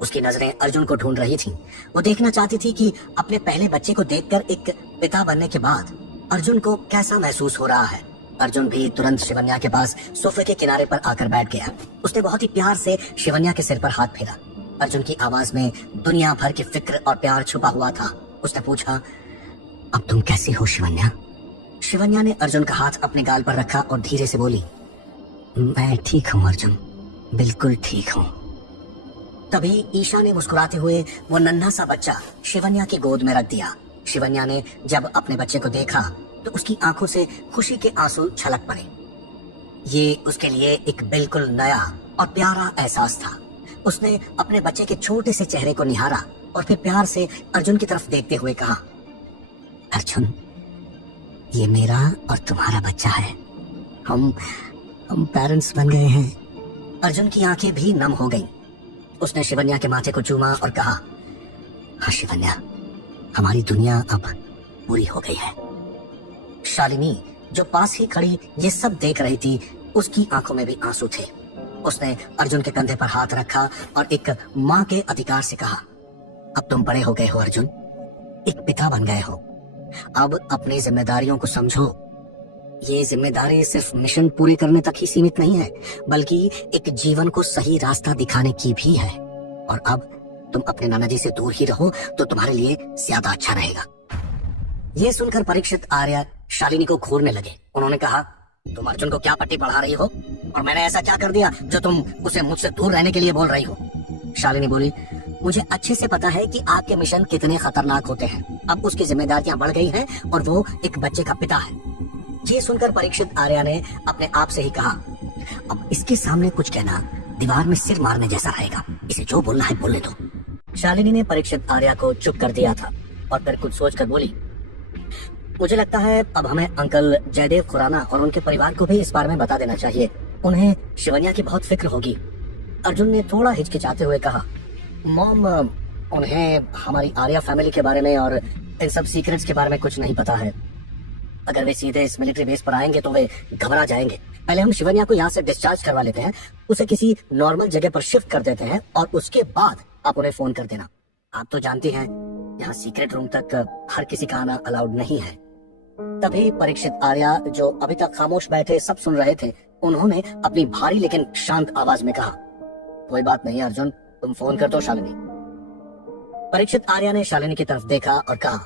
उसकी नजरें अर्जुन को ढूंढ रही थीं। वो देखना चाहती थी कि अपने पहले बच्चे को देखकर एक पिता बनने के बाद अर्जुन को कैसा महसूस हो रहा है। अर्जुन भी तुरंत शिवन्या के पास सोफे के किनारे पर आकर बैठ गया। उसने बहुत ही प्यार से शिवन्या के सिर पर हाथ फेरा। अर्जुन की आवाज में दुनिया भर की फिक्र और प्यार छुपा हुआ था। उसने पूछा, अब तुम कैसी हो शिवन्या? शिवन्या ने अर्जुन का हाथ अपने गाल पर रखा और धीरे से बोली, मैं ठीक हूँ अर्जुन, बिल्कुल ठीक हूँ। तभी ईशा ने मुस्कुराते हुए वो नन्हा सा बच्चा शिवन्या की गोद में रख दिया। शिवन्या ने जब अपने बच्चे को देखा तो उसकी आंखों से खुशी के आंसू छलक पड़े। ये उसके लिए एक बिल्कुल नया और प्यारा एहसास था। उसने अपने बच्चे के छोटे से चेहरे को निहारा और फिर प्यार से अर्जुन की तरफ देखते हुए कहा, अर्जुन, ये मेरा और तुम्हारा बच्चा है। हम पेरेंट्स बन गए हैं। अर्जुन की आंखें भी नम हो गईं। उसने शिवन्या के माथे को चूमा और कहा, हाँ शिवन्या, हमारी दुनिया अब पूरी हो गई है। शालिनी जो पास ही खड़ी ये सब देख रही थी, उसकी आंखों में भी आंसू थे। उसने अर्जुन के कंधे पर हाथ रखा और एक माँ के अधिकार से कहा, अब तुम बड़े हो गए हो अर्जुन, एक पिता बन गए हो। अब अपनी जिम्मेदारियों को समझो। ये जिम्मेदारी सिर्फ मिशन पूरे करने तक ही सीमित नहीं है, बल्कि एक जीवन को सही रास्ता दिखाने की भी है। और अब तुम अपने नाना जी से दूर ही रहो तो तुम्हारे लिए ज्यादा अच्छा रहेगा। ये सुनकर परीक्षित आर्या शालिनी को घूरने लगे। उन्होंने कहा, तुम अर्जुन को क्या पट्टी पढ़ा रही हो और मैंने ऐसा क्या कर दिया जो तुम उसे मुझसे दूर रहने के लिए बोल रही हो? शालिनी बोली, मुझे अच्छे से पता है कि आपके मिशन कितने खतरनाक होते हैं। अब उसकी जिम्मेदारियां बढ़ गई हैं और वो एक बच्चे का पिता है। ये सुनकर परीक्षित आर्या ने अपने आप से ही कहा, अब इसके सामने कुछ कहना दीवार में सिर मारने जैसा रहेगा। इसे जो बोलना है बोलने दो। शालिनी ने परीक्षित आर्या को चुप कर दिया था और फिर कुछ सोचकर बोली, मुझे लगता है अब हमें अंकल जयदेव खुराना और उनके परिवार को भी इस बारे में बता देना चाहिए। उन्हें शिवन्या की बहुत फिक्र होगी। अर्जुन ने थोड़ा हिचकिचाते हुए कहा, मॉम, उन्हें हमारी आर्या फैमिली के बारे में और इन सब सीक्रेट्स के बारे में कुछ नहीं पता है। अगर वे सीधे इस मिलिट्री बेस पर आएंगे तो वे घबरा जाएंगे। पहले हम शिवन्या को यहाँ से डिस्चार्ज करवा लेते हैं, उसे किसी नॉर्मल जगह पर शिफ्ट कर देते हैं और उसके बाद आप उन्हें फोन कर देना। आप तो जानती हैं, यहाँ सीक्रेट रूम तक हर किसी का आना अलाउड नहीं है। तभी परीक्षित आर्या, जो अभी तक खामोश बैठे सब सुन रहे थे, उन्होंने अपनी भारी लेकिन शांत आवाज में कहा, कोई बात नहीं अर्जुन, तुम फोन कर दो शालिनी। परीक्षित आर्या ने शालिनी की तरफ देखा और कहा,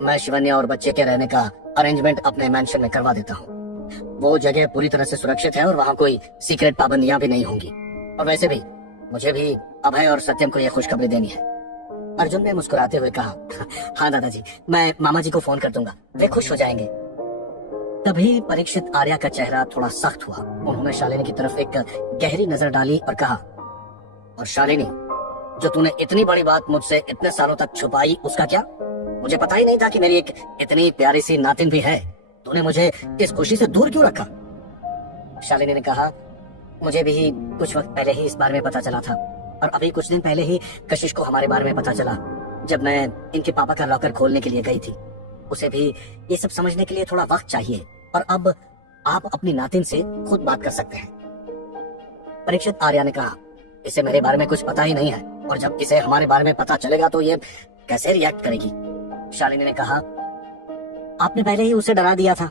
मैं शिवन्या और बच्चे के रहने का अरेंजमेंट अपने मैंशन में करवा देता हूँ। वो जगह पूरी तरह से सुरक्षित है और वहाँ कोई सीक्रेट पाबंदियां भी नहीं होंगी। और वैसे भी मुझे भी अभय और सत्यम को यह खुशखबरी देनी है। अर्जुन ने मुस्कुराते हुए कहा, हाँ दादाजी, मैं मामा जी को फोन कर दूंगा, वे खुश हो जाएंगे। तभी परीक्षित आर्या का चेहरा थोड़ा सख्त हुआ। उन्होंने शालिनी की तरफ एक गहरी नजर डाली और कहा, और शालिनी, जो तूने इतनी बड़ी बात मुझसे इतने सालों तक छुपाई, उसका क्या? मुझे पता ही नहीं था कि मेरी एक इतनी प्यारी सी नातिन भी है। तूने मुझे इस खुशी से दूर क्यों रखा? शालिनी ने कहा, मुझे भी कुछ वक्त पहले ही इस बारे में पता चला था और अभी कुछ दिन पहले ही कशिश को हमारे बारे में पता चला। जब मैं इनके पापा का लॉकर खोलने के लिए गई थी, उसे भी ये सब समझने के लिए थोड़ा वक्त चाहिए और अब आप अपनी नातिन से खुद बात कर सकते हैं। परीक्षित आर्या ने कहा, इसे मेरे बारे में कुछ पता ही नहीं है और जब इसे हमारे बारे में पता चलेगा तो ये कैसे रिएक्ट करेगी? शालिनी ने कहा, आपने पहले ही उसे डरा दिया था,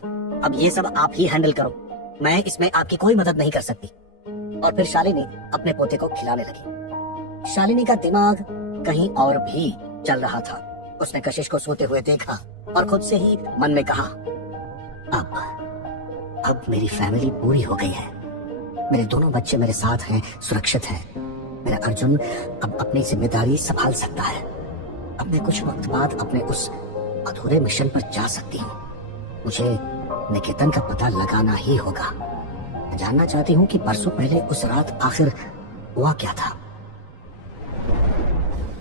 अब ये सब आप ही हैंडल करो, मैं इसमें आपकी कोई मदद नहीं कर सकती। और फिर शालिनी अपने पोते को खिलाने लगी। शालिनी का दिमाग कहीं और भी चल रहा था। उसने कशिश को सोते हुए देखा और खुद से ही मन में कहा, अब मेरी फैमिली पूरी हो गई है। मेरे दोनों बच्चे मेरे साथ हैं, सुरक्षित हैं। मेरा अर्जुन अब अपनी जिम्मेदारी संभाल सकता है। अब मैं कुछ वक्त बाद अपने उस अधूरे मिशन पर जा सकती हूँ। मुझे निकेतन का पता लगाना ही होगा। मैं जानना चाहती हूँ कि परसों पहले उस रात आखिर हुआ क्या था।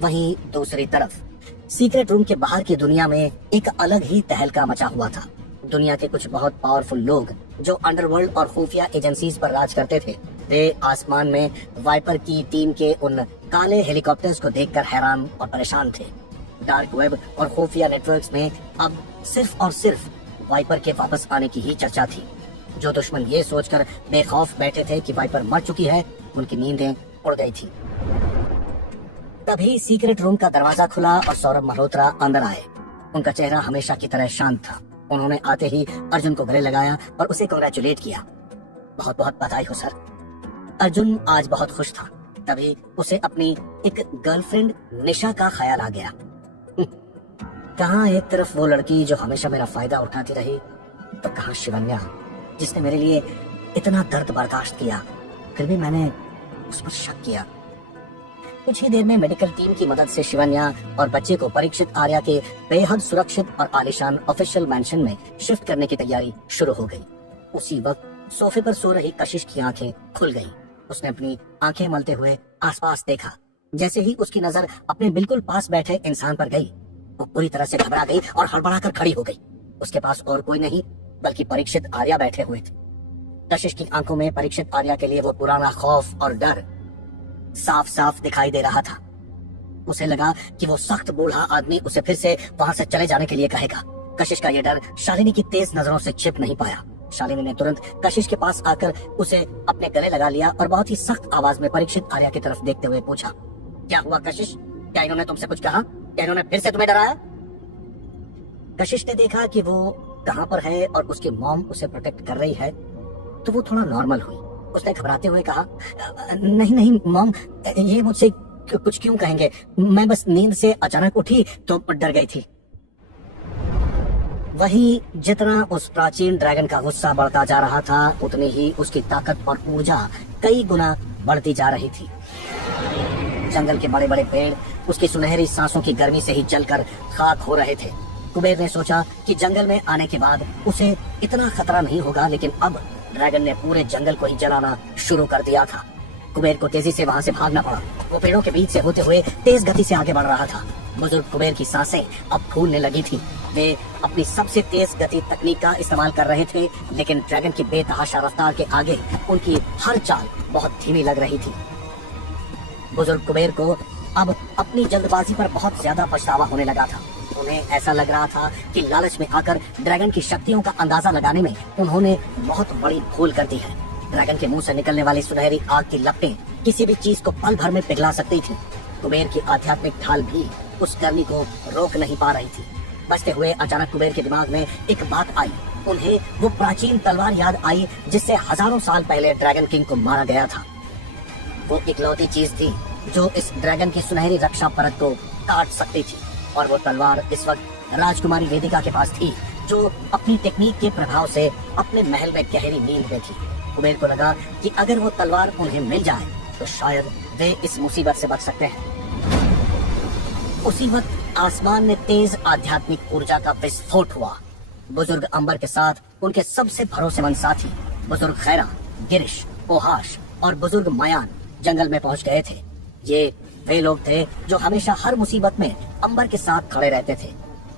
वहीं दूसरी तरफ सीक्रेट रूम के बाहर की दुनिया में एक अलग ही तहलका मचा हुआ था। दुनिया के कुछ बहुत पावरफुल लोग जो अंडरवर्ल्ड और खुफिया एजेंसीज पर राज करते थे, वे आसमान में वाइपर की टीम के उन काले हेलीकॉप्टर्स को देखकर हैरान और परेशान थे। डार्क वेब और खुफिया नेटवर्क्स में अब सिर्फ और सिर्फ वाइपर के वापस आने की ही चर्चा थी। जो दुश्मन ये सोचकर बेखौफ बैठे थे कि वाइपर मर चुकी है, उनकी नींदें उड़ गई थी। तभी सीक्रेट रूम का दरवाजा खुला और सौरभ मल्होत्रा अंदर आए। उनका चेहरा हमेशा की तरह शांत था। उन्होंने आते ही अर्जुन को गले लगाया और उसे कांग्रेचुलेट किया। बहुत बहुत बधाई हो सर। अर्जुन आज बहुत खुश था। तभी उसे अपनी एक गर्लफ्रेंड निशा का ख्याल आ गया। कहाँ एक तरफ वो लड़की जो हमेशा मेरा फायदा उठाती रही, तो कहाँ शिवन्या जिसने मेरे लिए इतना दर्द बर्दाश्त किया, फिर भी मैंने उस पर शक किया। कुछ ही देर में मेडिकल टीम की मदद से शिवन्या और बच्चे को परीक्षित आर्या के बेहद सुरक्षित और आलीशान ऑफिशियल मैंशन में शिफ्ट करने की तैयारी शुरू हो गई। उसी वक्त सोफे पर सो रही कशिश की आंखें खुल गईं। उसने अपनी आंखें मलते हुए आसपास देखा। जैसे ही उसकी नजर अपने बिल्कुल पास बैठे इंसान पर गई, वो पूरी तरह से घबरा गई और हड़बड़ाकर खड़ी हो गई। उसके पास और कोई नहीं बल्कि परीक्षित आर्या बैठे हुए थे। कशिश की आंखों में परीक्षित आर्या के लिए वो पुराना खौफ और डर साफ साफ दिखाई दे रहा था। उसे लगा कि वो सख्त बूढ़ा आदमी उसे फिर से वहां से चले जाने के लिए कहेगा। कशिश का ये डर शालिनी की तेज नजरों से छिप नहीं पाया। शालिनी ने तुरंत कशिश के पास आकर उसे अपने गले लगा लिया और बहुत ही सख्त आवाज में परीक्षित आर्या की तरफ देखते हुए पूछा, क्या हुआ कशिश? क्या इन्होंने तुमसे कुछ कहा? क्या इन्होंने फिर से तुम्हें डराया? कशिश ने देखा कि वो कहां पर है और उसकी मॉम उसे प्रोटेक्ट कर रही है, तो वो थोड़ा नॉर्मल हुई। उसने घबराते हुए कहा, नहीं नहीं मॉम, ये मुझसे कुछ क्यों कहेंगे? मैं बस नींद से अचानक उठी तो डर गई थी। वहीं जितना उस प्राचीन ड्रैगन का गुस्सा बढ़ता जा रहा था, उतनी ही उसकी ताकत और ऊर्जा कई गुना बढ़ती जा रही थी। जंगल के बड़े बड़े पेड़ उसकी सुनहरी सांसों की गर्मी से ही जलकर खाक हो रहे थे। कुबेर ने सोचा कि जंगल में आने के बाद उसे इतना खतरा नहीं होगा, लेकिन अब ड्रैगन ने पूरे जंगल को ही जलाना शुरू कर दिया था। कुबेर को तेजी से वहां से भागना पड़ा। वो पेड़ों के बीच से होते हुए तेज गति से आगे बढ़ रहा था। बुजुर्ग कुबेर की सांसें अब फूलने लगी थी। वे अपनी सबसे तेज गति तकनीक का इस्तेमाल कर रहे थे, लेकिन ड्रैगन की बेतहाशा रफ्तार के आगे उनकी हर चाल बहुत धीमी लग रही थी। बुजुर्ग कुबेर को अब अपनी जल्दबाजी पर बहुत ज्यादा पछतावा होने लगा था। उन्हें ऐसा लग रहा था कि लालच में आकर ड्रैगन की शक्तियों का अंदाजा लगाने में उन्होंने बहुत बड़ी भूल कर दी है। ड्रैगन के मुंह से निकलने वाली सुनहरी आग की लपटें किसी भी चीज को पल भर में पिघला सकती थी। कुबेर की आध्यात्मिक ढाल भी उस गर्मी को रोक नहीं पा रही थी। बचते हुए अचानक कुबेर के दिमाग में एक बात आई। उन्हें वो प्राचीन तलवार याद आई जिससे हजारों साल पहले ड्रैगन किंग को मारा गया था। वो इकलौती चीज थी जो इस ड्रैगन की सुनहरी रक्षा परत को काट सकती थी, और वो तलवार इस वक्त राजकुमारी वेदिका के पास थी, जो अपनी टेक्निक के प्रभाव से अपने महल में गहरी नींद में थी। कुबेर को लगा कि अगर वो तलवार उन्हें मिल जाए तो शायद वे इस मुसीबत से बच सकते हैं। उसी वक्त आसमान में तेज आध्यात्मिक ऊर्जा का विस्फोट हुआ। बुजुर्ग अंबर के साथ उनके सबसे भरोसेमंद साथी बुजुर्ग खैरा, गिरिश, ओहाश और बुजुर्ग मयान जंगल में पहुंच गए थे। ये वे लोग थे जो हमेशा हर मुसीबत में अंबर के साथ खड़े रहते थे।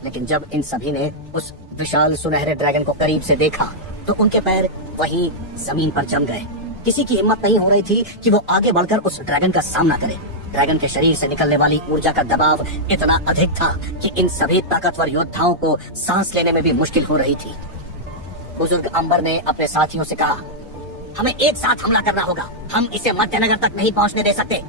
लेकिन जब इन सभी ने उस विशाल सुनहरे ड्रैगन को करीब से देखा तो उनके पैर वहीं जमीन पर जम गए। किसी की हिम्मत नहीं हो रही थी कि वो आगे बढ़कर उस ड्रैगन का सामना करे। ड्रैगन के शरीर से निकलने वाली ऊर्जा का दबाव इतना अधिक था कि इन सभी ताकतवर योद्धाओं को सांस लेने में भी मुश्किल हो रही थी। बुजुर्ग अंबर ने अपने साथियों से कहा, हमें एक साथ हमला करना होगा, हम इसे मध्यनगर तक नहीं पहुंचने दे सकते।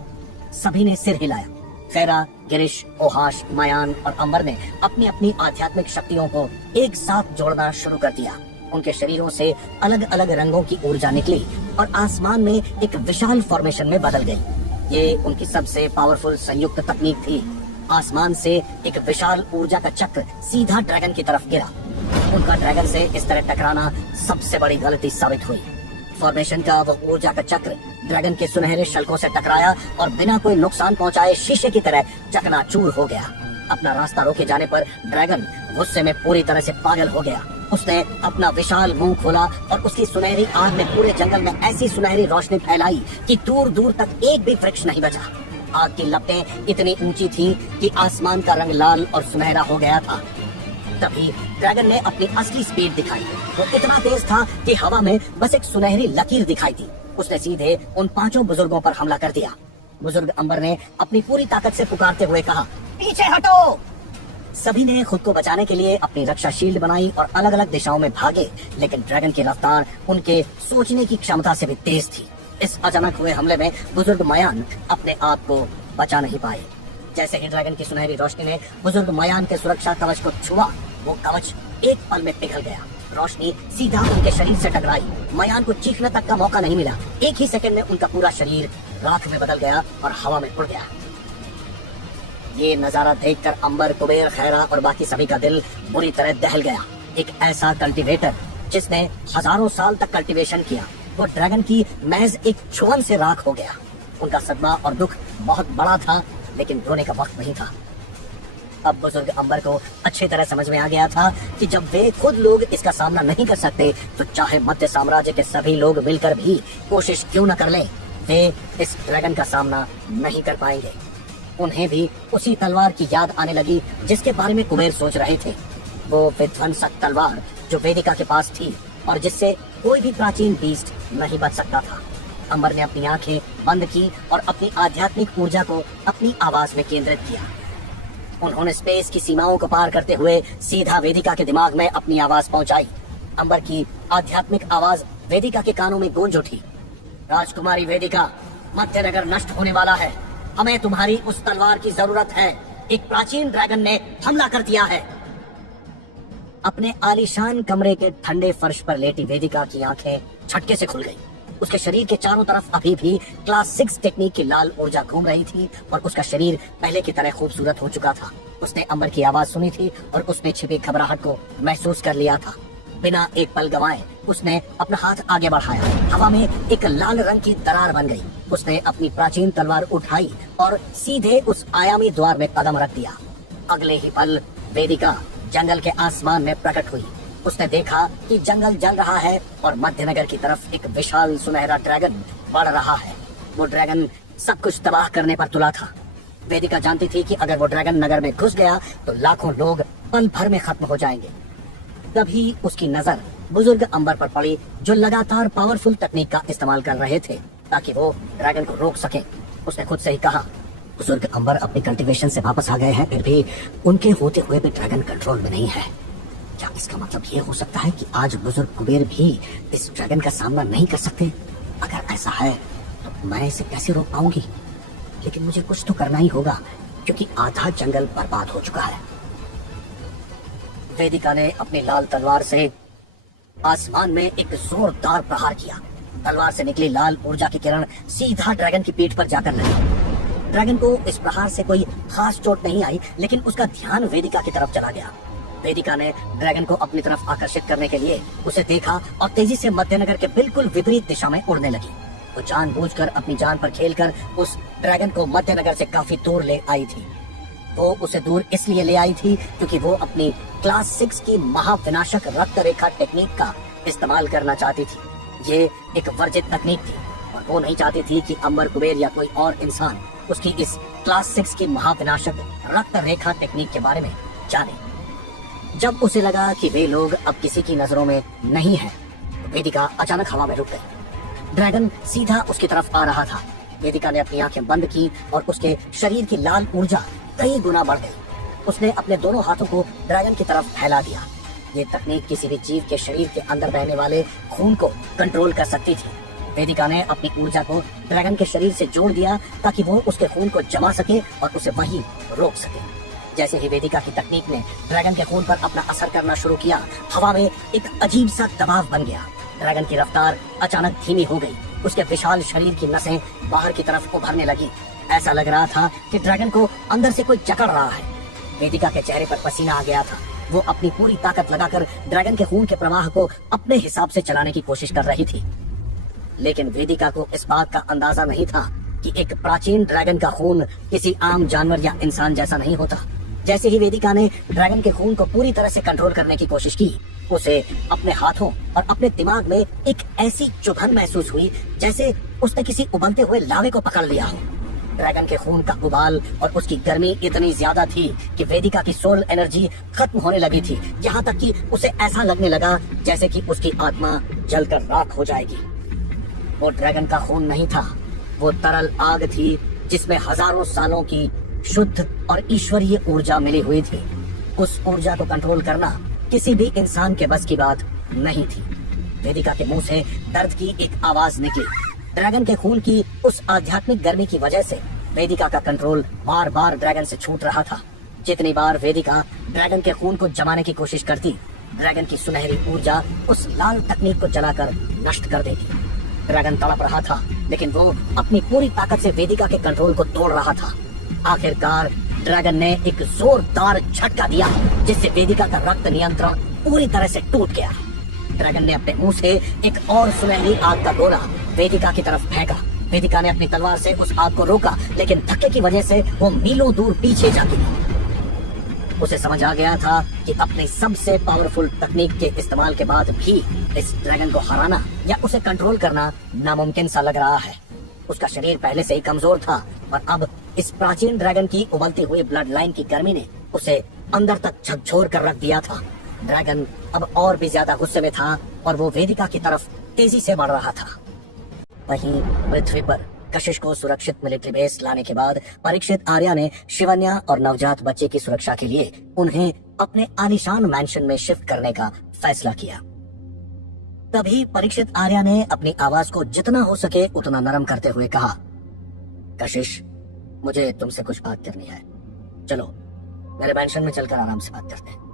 सभी ने सिर हिलाया। खैरा, गिरिश, ओहाश, मयान और अंबर ने अपनी अपनी आध्यात्मिक शक्तियों को एक साथ जोड़ना शुरू कर दिया। उनके शरीरों से अलग अलग रंगों की ऊर्जा निकली और आसमान में एक विशाल फॉर्मेशन में बदल गई। ये उनकी सबसे पावरफुल संयुक्त तकनीक थी। आसमान से एक विशाल ऊर्जा का चक्र सीधा ड्रैगन की तरफ गिरा। उनका ड्रैगन से इस तरह टकराना सबसे बड़ी गलती साबित हुई। फॉर्मेशन का वो ऊर्जा का चक्र ड्रैगन के सुनहरे शल्कों से टकराया और बिना कोई नुकसान पहुंचाए शीशे की तरह चकनाचूर हो गया। अपना रास्ता रोके जाने पर ड्रैगन गुस्से में पूरी तरह से पागल हो गया। उसने अपना विशाल मुंह खोला और उसकी सुनहरी आग ने पूरे जंगल में ऐसी सुनहरी रोशनी फैलाई कि दूर दूर तक एक भी वृक्ष नहीं बचा। आग की लपटें इतनी ऊंची थीं कि आसमान का रंग लाल और सुनहरा हो गया था। तभी ड्रैगन ने अपनी असली स्पीड दिखाई। वो इतना तेज था कि हवा में बस एक सुनहरी लकीर दिखाई दी। उसने सीधे उन 5 बुजुर्गों पर हमला कर दिया। बुजुर्ग अंबर ने अपनी पूरी ताकत से पुकारते हुए कहा, पीछे हटो। सभी ने खुद को बचाने के लिए अपनी रक्षा शील्ड बनाई और अलग अलग दिशाओं में भागे, लेकिन ड्रैगन की रफ्तार उनके सोचने की क्षमता से भी तेज थी। इस अचानक हुए हमले में बुजुर्ग मयान अपने आप को बचा नहीं पाए। जैसे ही ड्रैगन की सुनहरी रोशनी ने बुजुर्ग मयान के सुरक्षा कवच को छुआ, वो कवच एक पल में पिघल गया। रोशनी सीधा उनके शरीर से टकराई। मयान को चीखने तक का मौका नहीं मिला। एक ही सेकंड में उनका पूरा शरीर राख में बदल गया और हवा में उड़ गया। ये नजारा देखकर अंबर, कुबेर, खैरा और बाकी सभी का दिल बुरी तरह दहल गया। एक ऐसा कल्टीवेटर जिसने हजारों साल तक कल्टीवेशन किया, वो ड्रैगन की महज एक छुअन से राख हो गया। उनका सदमा और दुख बहुत बड़ा था, लेकिन रोने का वक्त नहीं था। अब बुजुर्ग अंबर को अच्छी तरह समझ में आ गया था कि जब वे खुद लोग इसका सामना नहीं कर सकते, तो चाहे मध्य साम्राज्य के सभी लोग मिलकर भी कोशिश क्यों न कर लें, वे इस ड्रैगन का सामना नहीं कर पाएंगे। उन्हें भी उसी तलवार की याद आने लगी जिसके बारे में कुबेर सोच रहे थे। वो विध्वंसक तलवार जो वेदिका के पास थी और जिससे कोई भी प्राचीन बीस्ट नहीं बच सकता था। अंबर ने अपनी आंखें बंद की और अपनी आध्यात्मिक ऊर्जा को अपनी आवाज में केंद्रित किया। उन्होंने स्पेस की सीमाओं को पार करते हुए सीधा वेदिका के दिमाग में अपनी आवाज पहुंचाई। अंबर की आध्यात्मिक आवाज वेदिका के कानों में गूंज उठी। राजकुमारी वेदिका, मध्यनगर नष्ट होने वाला है। हमें तुम्हारी उस तलवार की जरूरत है। एक प्राचीन ड्रैगन ने हमला कर दिया है। अपने आलीशान कमरे के ठंडे फर्श पर लेटी वेदिका की आंखें झटके से खुल गईं। उसके शरीर के चारों तरफ अभी भी क्लास 6 टेक्निक की लाल ऊर्जा घूम रही थी और उसका शरीर पहले की तरह खूबसूरत हो चुका था। उसने अंबर की आवाज सुनी थी और उसने छिपी घबराहट को महसूस कर लिया था। बिना एक पल गंवाए उसने अपना हाथ आगे बढ़ाया। हवा में एक लाल रंग की दरार बन गई। उसने अपनी प्राचीन तलवार उठाई और सीधे उस आयामी द्वार में कदम रख दिया। अगले ही पल वेदिका जंगल के आसमान में प्रकट हुई। उसने देखा कि जंगल जल रहा है और मध्यनगर की तरफ एक विशाल सुनहरा ड्रैगन बढ़ रहा है। वो ड्रैगन सब कुछ तबाह करने पर तुला था। वेदिका जानती थी कि अगर वो ड्रैगन नगर में घुस गया तो लाखों लोग पल भर में खत्म हो जाएंगे। तभी उसकी नजर बुजुर्ग अंबर पर पड़ी, जो लगातार पावरफुल तकनीक का इस्तेमाल कर रहे थे ताकि वो ड्रैगन को रोक सके। उसने खुद से ही कहा, बुजुर्ग अंबर अपनी कल्टीवेशन से वापस आ गए हैं, फिर भी उनके होते हुए भी ड्रैगन कंट्रोल में नहीं है। क्या इसका मतलब ये हो सकता है कि आज बुजुर्ग कुबेर भी इस ड्रैगन का सामना नहीं कर सकते? अगर ऐसा है तो मैं इसे कैसे रोक पाऊंगी? लेकिन मुझे कुछ तो करना ही होगा, क्योंकि आधा जंगल बर्बाद हो चुका है। वेदिका ने अपनी लाल तलवार से आसमान में एक जोरदार प्रहार किया। तलवार से निकली लाल ऊर्जा की किरण सीधा ड्रैगन की पीठ पर जाकर लगी। ड्रैगन को इस प्रहार से कोई खास चोट नहीं आई, लेकिन उसका ध्यान वेदिका की तरफ चला गया। वेदिका ने ड्रैगन को अपनी तरफ आकर्षित करने के लिए उसे देखा और तेजी से मध्यनगर के बिल्कुल विपरीत दिशा में उड़ने लगी। वो जानबूझकर अपनी जान पर खेलकर उस ड्रैगन को मध्यनगर से काफी दूर ले आई थी। वो उसे दूर इसलिए ले आई थी क्योंकि वो अपनी क्लास 6 की महाविनाशक रक्त रेखा टेक्निक का इस्तेमाल करना चाहती थी। ये एक वर्जित तकनीक थी और वो नहीं चाहती थी कि अंबर, कुबेर या कोई और इंसान उसकी इस क्लास 6 की महाविनाशक रक्त रेखा टेक्निक के बारे में जाने। जब उसे लगा कि वे लोग अब किसी की नजरों में नहीं है, तो वेदिका अचानक हवा में रुक गई। ड्रैगन सीधा उसकी तरफ आ रहा था। वेदिका ने अपनी आंखें बंद की और उसके शरीर की लाल ऊर्जा कई गुना बढ़ गई। उसने अपने दोनों हाथों को ड्रैगन की तरफ फैला दिया। ये तकनीक किसी भी जीव के शरीर के अंदर बहने वाले खून को कंट्रोल कर सकती थी। वेदिका ने अपनी ऊर्जा को ड्रैगन के शरीर से जोड़ दिया ताकि वो उसके खून को जमा सके और उसे वहीं रोक सके। जैसे ही वेदिका की तकनीक ने ड्रैगन के खून पर अपना असर करना शुरू किया, हवा में एक अजीब सा दबाव बन गया। ड्रैगन की रफ्तार अचानक धीमी हो गई। उसके विशाल शरीर की नसें बाहर की तरफ उभरने लगी। ऐसा लग रहा था कि ड्रैगन को अंदर से कोई जकड़ रहा है। वेदिका के चेहरे पर पसीना आ गया था। वो अपनी पूरी ताकत लगाकर ड्रैगन के खून के प्रवाह को अपने हिसाब से चलाने की कोशिश कर रही थी। लेकिन वेदिका को इस बात का अंदाजा नहीं था कि एक प्राचीन ड्रैगन का खून किसी आम जानवर या इंसान जैसा नहीं होता। जैसे ही वेदिका ने ड्रैगन के खून को पूरी तरह से कंट्रोल करने की कोशिश की, उसे अपने हाथों और अपने दिमाग में एक ऐसी चुभन महसूस हुई जैसे उसने किसी उबलते हुए लावे को पकड़ लिया हो। ड्रैगन के खून का उबाल और उसकी गर्मी इतनी ज्यादा थी कि वेदिका की सोल एनर्जी खत्म होने लगी थी, यहाँ तक कि उसे ऐसा लगने लगा जैसे कि उसकी आत्मा जलकर राख हो जाएगी। वो ड्रैगन का खून नहीं था, वो तरल आग थी जिसमें हजारों सालों की शुद्ध और ईश्वरीय ऊर्जा मिली हुई थी। उस ऊर्जा को कंट्रोल करना किसी भी इंसान के बस की बात नहीं थी। वेदिका के मुंह से दर्द की एक आवाज निकली। ड्रैगन के खून की उस आध्यात्मिक गर्मी की वजह से वेदिका का कंट्रोल बार बार ड्रैगन से छूट रहा था। जितनी बार वेदिका ड्रैगन के खून को जमाने की कोशिश करती, ड्रैगन की सुनहरी ऊर्जा उस लाल तकनीक को जलाकर नष्ट कर देती। ड्रैगन तड़प रहा था, लेकिन वो अपनी पूरी ताकत से वेदिका के कंट्रोल को तोड़ रहा था। आखिरकार ड्रैगन ने एक जोरदार झटका दिया, जिससे वेदिका का रक्त नियंत्रण पूरी तरह से टूट गया। ड्रैगन ने अपने मुंह से एक और सुनहरी आग का गोला वेदिका की तरफ फेंका। वेदिका ने अपनी तलवार से उस आग को रोका, लेकिन धक्के की वजह से वो मीलों दूर पीछे जा गिरी। उसे समझ आ गया था कि अपनी सबसे पावरफुल तकनीक के इस्तेमाल के बाद भी इस ड्रैगन को हराना या उसे कंट्रोल करना नामुमकिन सा लग रहा है। उसका शरीर पहले से ही कमजोर था और अब इस प्राचीन ड्रैगन की उबलती हुई ब्लड लाइन की गर्मी ने उसे अंदर तक झकझोर कर रख दिया था। ड्रैगन अब और भी ज्यादा गुस्से में था और वो वेदिका की तरफ तेजी से बढ़ रहा था। वहीं पृथ्वी पर कशिश को सुरक्षित मिलिट्री बेस लाने के बाद परीक्षित आर्या ने शिवन्या और नवजात बच्चे की सुरक्षा के लिए उन्हें अपने आलीशान मैंशन में शिफ्ट करने का फैसला किया। तभी परीक्षित आर्या ने अपनी आवाज को जितना हो सके उतना नरम करते हुए कहा, कशिश, मुझे तुमसे कुछ बात करनी है। चलो मेरे मैंशन में चलकर आराम से बात करते हैं।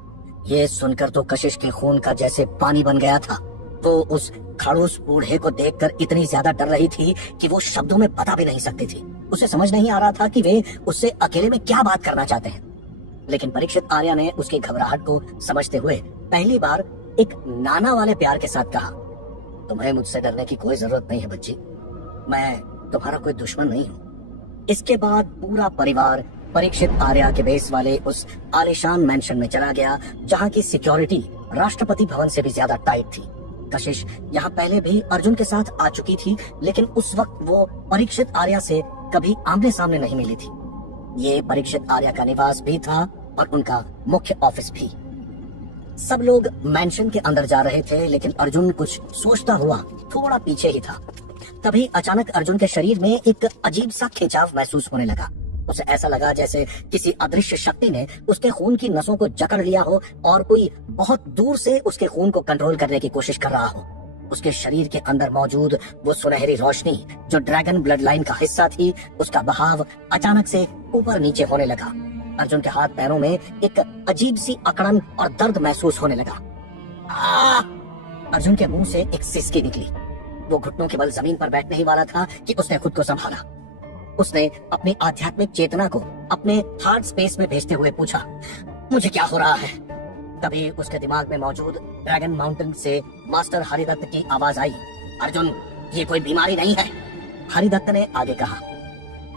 ये सुनकर तो कशिश के खून का जैसे पानी बन गया था। वो उस खड़ूस बूढ़े को देखकर इतनी ज्यादा डर रही थी कि वो शब्दों में बता भी नहीं सकती थी। उसे समझ नहीं आ रहा था कि वे उससे अकेले में क्या बात करना चाहते हैं। लेकिन परीक्षित आर्या ने उसकी घबराहट को समझते हुए पहली बार एक नाना वाले प्यार के साथ कहा, तुम्हें मुझसे डरने की कोई जरूरत नहीं है बच्ची, मैं तुम्हारा कोई दुश्मन नहीं हूँ। इसके बाद पूरा परिवार परीक्षित आर्या के बेस वाले उस आलीशान मैंशन में चला गया, जहाँ की सिक्योरिटी राष्ट्रपति भवन से भी ज्यादा टाइट थी। कशिश यहाँ पहले भी अर्जुन के साथ आ चुकी थी, लेकिन उस वक्त वो परीक्षित आर्या से कभी आमने सामने नहीं मिली थी। ये परीक्षित आर्या का निवास भी था और उनका मुख्य ऑफिस भी। सब लोग मैंशन के अंदर जा रहे थे, लेकिन अर्जुन कुछ सोचता हुआ थोड़ा पीछे ही था। तभी अचानक अर्जुन के शरीर में एक अजीब सा खिंचाव महसूस होने लगा। उसे ऐसा लगा जैसे किसी अदृश्य शक्ति ने उसके खून की नसों को जकड़ लिया हो और कोई बहुत दूर से उसके खून को कंट्रोल करने की कोशिश कर रहा हो। उसके शरीर के अंदर मौजूद वो सुनहरी रोशनी जो ड्रैगन ब्लड लाइन का हिस्सा थी, उसका बहाव अचानक से ऊपर नीचे होने लगा। अर्जुन के हाथ पैरों में एक अजीब सी अकड़न और दर्द महसूस होने लगा। अर्जुन के मुंह से एक सिसकी निकली। वो घुटनों के बल जमीन पर बैठने ही वाला था कि उसने खुद को संभाला। उसने अपनी आध्यात्मिक चेतना को अपने हार्ट स्पेस में भेजते हुए पूछा, मुझे क्या हो रहा है? तभी उसके दिमाग में मौजूद ड्रैगन माउंटेन से मास्टर हरिदत्त की आवाज आई, अर्जुन, ये कोई बीमारी नहीं है। हरिदत्त ने आगे कहा,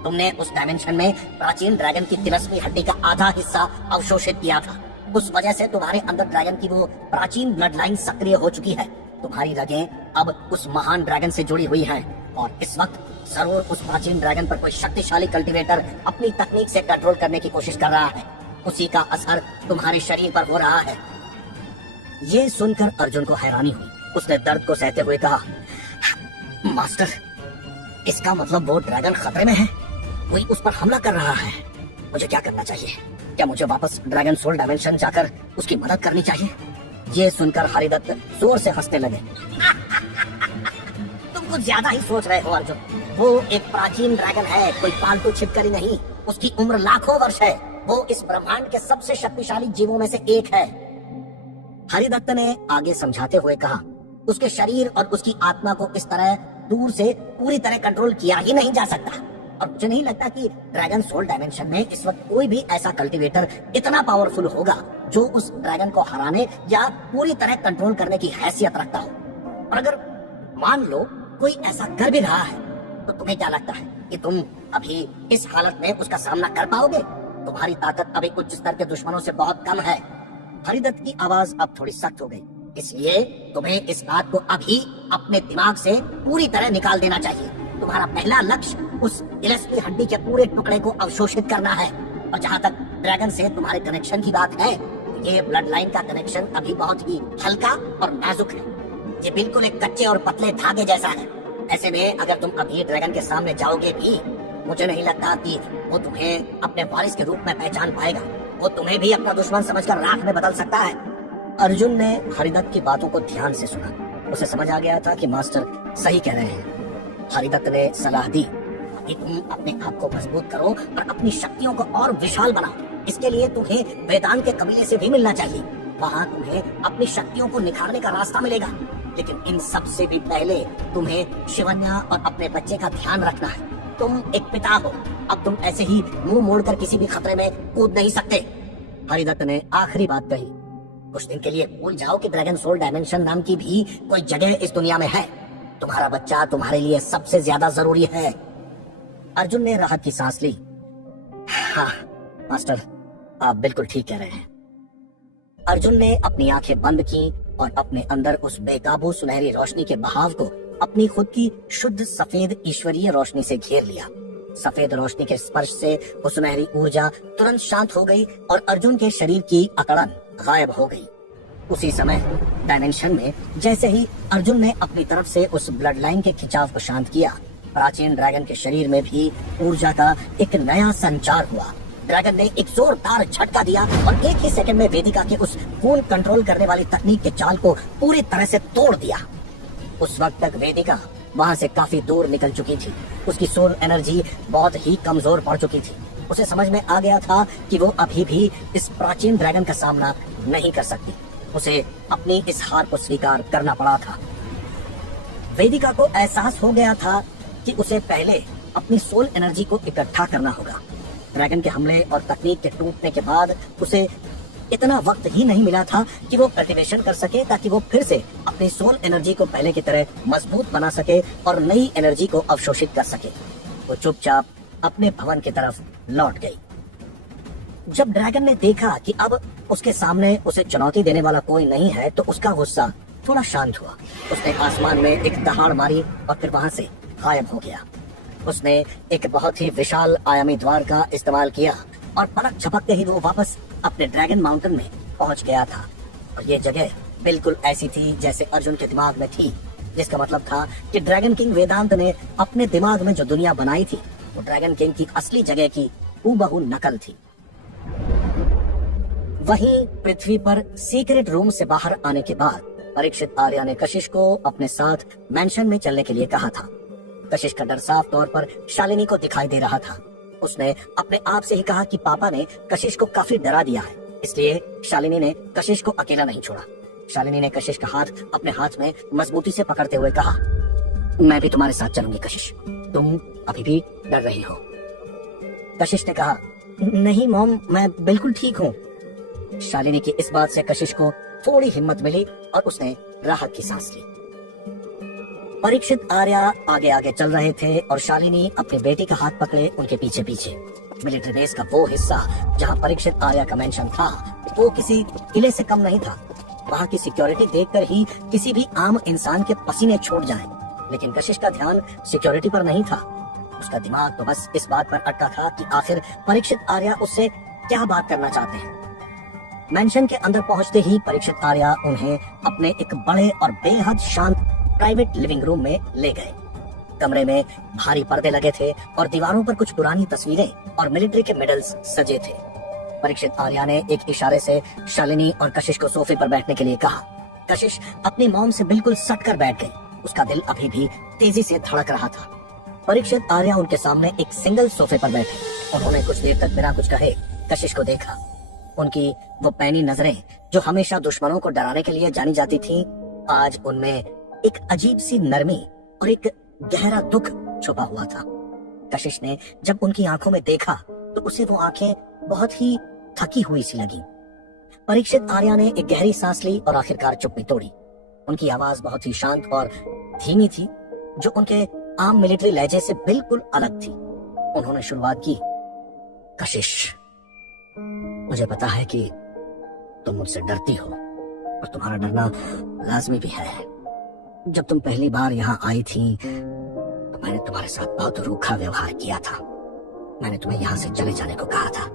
तुमने उस डायमेंशन में प्राचीन ड्रैगन की तिलस्मी हड्डी का आधा हिस्सा अवशोषित किया था। उस वजह से तुम्हारे अंदर ड्रैगन की वो प्राचीन ब्लड लाइन सक्रिय हो चुकी है। तुम्हारी रगें अब उस महान ड्रैगन से जुड़ी हुई हैं और इस वक्त जरूर उस प्राचीन ड्रैगन पर कोई शक्तिशाली कल्टीवेटर अपनी तकनीक से कंट्रोल करने की कोशिश कर रहा है। उसी का असर तुम्हारे शरीर पर हो रहा है। ये सुनकर अर्जुन को हैरानी हुई। उसने दर्द को सहते हुए कहा, मास्टर, इसका मतलब वो ड्रैगन खतरे में है, कोई उस पर हमला कर रहा है। मुझे क्या करना चाहिए? क्या मुझे वापस ड्रैगन सोल डायमेंशन जाकर उसकी मदद करनी चाहिए? ये सुनकर हरिदत्त जोर से हंसने लगे। तुम कुछ ज्यादा ही सोच रहे हो अर्जुन। वो एक प्राचीन ड्रैगन है, कोई पालतू छिपकली नहीं। उसकी उम्र लाखों वर्ष है। वो इस ब्रह्मांड के सबसे शक्तिशाली जीवों में से एक है। हरिदत्त ने आगे समझाते हुए कहा, उसके शरीर और उसकी आत्मा को इस तरह दूर से पूरी तरह कंट्रोल किया ही नहीं जा सकता। और मुझे नहीं लगता कि ड्रैगन सोल डायमेंशन में इस वक्त कोई भी ऐसा कल्टीवेटर इतना पावरफुल होगा जो उस ड्रैगन को हराने या पूरी तरह कंट्रोल करने की हैसियत रखता हो। और अगर मान लो कोई ऐसा कर भी रहा है, तो तुम्हें क्या लगता है कि तुम अभी इस हालत में उसका सामना कर पाओगे? तुम्हारी ताकत अभी उच्च स्तर के दुश्मनों से बहुत कम है। हरिदत्त की आवाज अब थोड़ी सख्त हो गई। इसलिए तुम्हें इस बात को अभी अपने दिमाग से पूरी तरह निकाल देना चाहिए। तुम्हारा पहला लक्ष्य उस इलस्ट्री हड्डी के पूरे टुकड़े को अवशोषित करना है। और जहाँ तक ड्रैगन से तुम्हारे कनेक्शन की बात है, ये ब्लड लाइन का कनेक्शन अभी बहुत ही हल्का और नाजुक है। ये बिल्कुल एक कच्चे और पतले धागे जैसा है। ऐसे में अगर तुम अभी ड्रैगन के सामने जाओगे भी, मुझे नहीं लगता कि वो तुम्हें अपने वारिस के रूप में पहचान पाएगा। वो तुम्हें भी अपना दुश्मन समझकर राख में बदल सकता है। अर्जुन ने हरिदत्त की बातों को ध्यान से सुना। उसे समझ आ गया था कि मास्टर सही कह रहे हैं। हरिदत्त ने सलाह दी कि तुम अपने आप को मजबूत करो और अपनी शक्तियों को और विशाल बनाओ। इसके लिए तुम्हें वेदांत के कबीले से भी मिलना चाहिए। वहाँ तुम्हें अपनी शक्तियों को निखारने का रास्ता मिलेगा। लेकिन इन सब से भी पहले तुम्हें शिवन्या और अपने बच्चे का ध्यान रखना है। तुम एक पिता हो, अब तुम ऐसे ही मुंह मोड़कर किसी भी खतरे में कूद नहीं सकते। हरिदत्त ने आखिरी बात कही, कुछ दिन के लिए भूल जाओ कि ड्रैगन सोल डायमेंशन नाम की भी कोई जगह इस दुनिया में है। तुम्हारा बच्चा तुम्हारे लिए सबसे ज्यादा जरूरी है। अर्जुन ने राहत की सांस ली। हाँ मास्टर, आप बिल्कुल ठीक कह रहे हैं। अर्जुन ने अपनी आंखें बंद की और अपने अंदर उस बेकाबू सुनहरी रोशनी के बहाव को अपनी खुद की शुद्ध सफेद ईश्वरीय रोशनी से घेर लिया। सफेद रोशनी के स्पर्श से वो सुनहरी ऊर्जा तुरंत शांत हो गई और अर्जुन के शरीर की अकड़न गायब हो गई। उसी समय डायमेंशन में जैसे ही अर्जुन ने अपनी तरफ से उस ब्लड लाइन के खिंचाव को शांत किया, प्राचीन ड्रैगन के शरीर में भी ऊर्जा का एक नया संचार हुआ। ड्रैगन ने एक जोरदार झटका दिया और एक ही सेकंड में वेदिका के उस खून कंट्रोल करने वाली तकनीक के जाल को पूरी तरह से तोड़ दिया। उस वक्त तक वेदिका वहां से काफी दूर निकल चुकी थी। उसकी सोल एनर्जी बहुत ही कमजोर पड़ चुकी थी। उसे समझ में आ गया था कि वो अभी भी इस प्राचीन ड्रैगन का सामना नहीं कर सकती। उसे अपनी इस हार को स्वीकार करना पड़ा था। वेदिका को एहसास हो गया था कि उसे पहले अपनी सोल एनर्जी को इकट्ठा करना होगा। ड्रैगन के हमले और तकनीक के टूटने के बाद उसे इतना वक्त ही नहीं मिला था कि वो कल्टीवेशन कर सके, ताकि वो फिर से अपनी सोल एनर्जी को पहले की तरह मजबूत बना सके और नई एनर्जी को अवशोषित कर सके। वो चुपचाप अपने भवन की तरफ लौट गई। जब ड्रैगन ने देखा कि अब उसके सामने उसे चुनौती देने वाला कोई नहीं है, तो उसका गुस्सा थोड़ा शांत हुआ। उसने आसमान में एक दहाड़ मारी और फिर वहां से गायब हो गया। उसने एक बहुत ही विशाल आयामी द्वार का इस्तेमाल किया और पलक झपकते ही वो वापस अपने ड्रैगन माउंटेन में पहुंच गया था। और ये जगह बिल्कुल ऐसी थी जैसे अर्जुन के दिमाग में थी, जिसका मतलब था कि ड्रैगन किंग वेदांत ने अपने दिमाग में जो दुनिया बनाई थी, वो ड्रैगन किंग की असली जगह की हूबहू नकल थी। वहीं पृथ्वी पर सीक्रेट रूम से बाहर आने के बाद परीक्षित आर्या ने कशिश को अपने साथ मैंशन में चलने के लिए कहा था। कशिश का डर साफ तौर पर शालिनी को दिखाई दे रहा था। उसने अपने आप से ही कहा कि पापा ने कशिश को काफी डरा दिया है, इसलिए शालिनी ने कशिश को अकेला नहीं छोड़ा। शालिनी ने कशिश का हाथ अपने हाथ में मजबूती से पकड़ते हुए कहा, मैं भी तुम्हारे साथ चलूंगी कशिश, तुम अभी भी डर रही हो। कशिश ने कहा, नहीं मॉम, मैं बिल्कुल ठीक हूँ। शालिनी की इस बात से कशिश को थोड़ी हिम्मत मिली और उसने राहत की सांस ली। परीक्षित आर्या आगे आगे चल रहे थे और शालिनी अपनी बेटी का हाथ पकड़े उनके पीछे पीछे। मिलिट्री बेस का वो हिस्सा जहाँ परीक्षित आर्या का मेंशन था, वो किसी किले से कम नहीं था। वहाँ की सिक्योरिटी देखकर ही किसी भी आम इंसान के पसीने छूट जाएं। लेकिन कशिश का ध्यान सिक्योरिटी पर नहीं था। उसका दिमाग तो बस इस बात पर अटका था कि आखिर परीक्षित आर्या उससे क्या बात करना चाहते हैं। मेंशन के अंदर पहुंचते ही परीक्षित आर्या उन्हें अपने एक बड़े और बेहद शांत प्राइवेट लिविंग रूम में ले गए। कमरे में भारी पर्दे लगे थे और दीवारों पर कुछ पुरानी तस्वीरें और मिलिट्री के मेडल्स सजे थे। परीक्षित आर्या ने एक इशारे से शालिनी और कशिश को सोफे पर बैठने के लिए कहा। कशिश अपनी मॉम से बिल्कुल सट कर बैठ गई। उसका दिल अभी भी तेजी से धड़क रहा था। परीक्षित आर्या उनके सामने एक सिंगल सोफे पर बैठे। उन्होंने कुछ देर तक बिना कुछ कहे कशिश को देखा। उनकी वो पैनी नजरें जो हमेशा दुश्मनों को डराने के लिए जानी जाती थीं, आज उनमें एक अजीब सी नरमी और एक गहरा दुख छुपा हुआ था। कशिश ने जब उनकी आंखों में देखा तो उसे वो आंखें बहुत ही थकी हुई सी लगी। परीक्षित आर्या ने एक गहरी सांस ली और आखिरकार चुप्पी तोड़ी। उनकी आवाज बहुत ही शांत और धीमी थी, जो उनके आम मिलिट्री लहजे से बिल्कुल अलग थी। उन्होंने शुरुआत की, कशिश, मुझे पता है कि तुम मुझसे डरती हो और तुम्हारा डरना लाजमी भी है। जब तुम पहली बार यहाँ आई थी तो मैंने तुम्हारे साथ बहुत रूखा व्यवहार किया था। मैंने तुम्हें यहाँ से चले जाने को कहा था।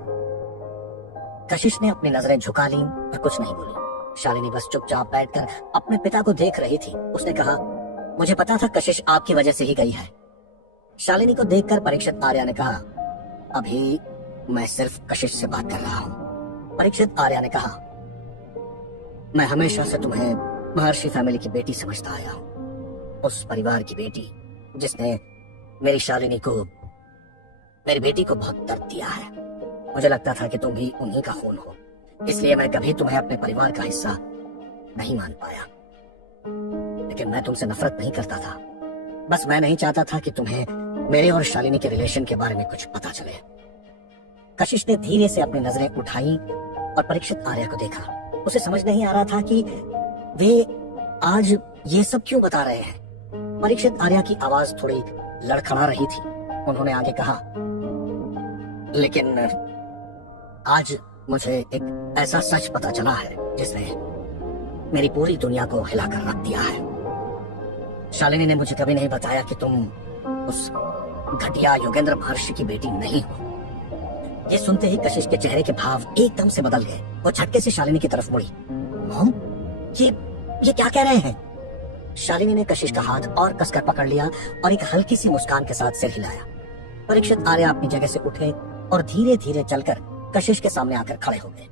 कशिश ने अपनी नजरें झुका ली पर कुछ नहीं बोली। शालिनी बस चुपचाप बैठकर अपने पिता को देख रही थी। उसने कहा, मुझे पता था कशिश आपकी वजह से ही गई है। शालिनी को देखकर परीक्षित आर्या ने कहा, अभी मैं सिर्फ कशिश से बात कर रहा हूँ। परीक्षित आर्या ने कहा, मैं हमेशा से तुम्हें महर्षि फैमिली की बेटी समझता आया हूँ, उस परिवार की बेटी जिसने मेरी शालिनी को, मेरी बेटी को बहुत दर्द दिया है। मुझे लगता था कि तुम भी उन्हीं का खून हो, इसलिए मैं कभी तुम्हें अपने परिवार का हिस्सा नहीं मान पाया। लेकिन मैं तुमसे नफरत नहीं करता था, बस मैं नहीं चाहता था कि तुम्हें मेरे और शालिनी के रिलेशन के बारे में कुछ पता चले। कशिश ने धीरे से अपनी नजरें उठाई और परीक्षित आर्या को देखा। उसे समझ नहीं आ रहा था कि वे आज ये सब क्यों बता रहे हैं। परीक्षित आर्या की आवाज थोड़ी लड़खड़ा रही थी। उन्होंने आगे कहा, लेकिन आज मुझे एक ऐसा सच पता चला है जिसने मेरी पूरी दुनिया को हिलाकर रख दिया है। शालिनी ने मुझे कभी नहीं बताया कि तुम उस घटिया योगेंद्र महर्षि की बेटी नहीं हो। ये सुनते ही कशिश के चेहरे के भाव एकदम से बदल गए। वो झटके से शालिनी की तरफ मुड़ी। मॉम, ये क्या कह रहे हैं? शालिनी ने कशिश का हाथ और कसकर पकड़ लिया और एक हल्की सी मुस्कान के साथ सिर हिलाया। परीक्षित आर्या अपनी जगह से उठे और धीरे धीरे चलकर कशिश के सामने आकर खड़े हो गए।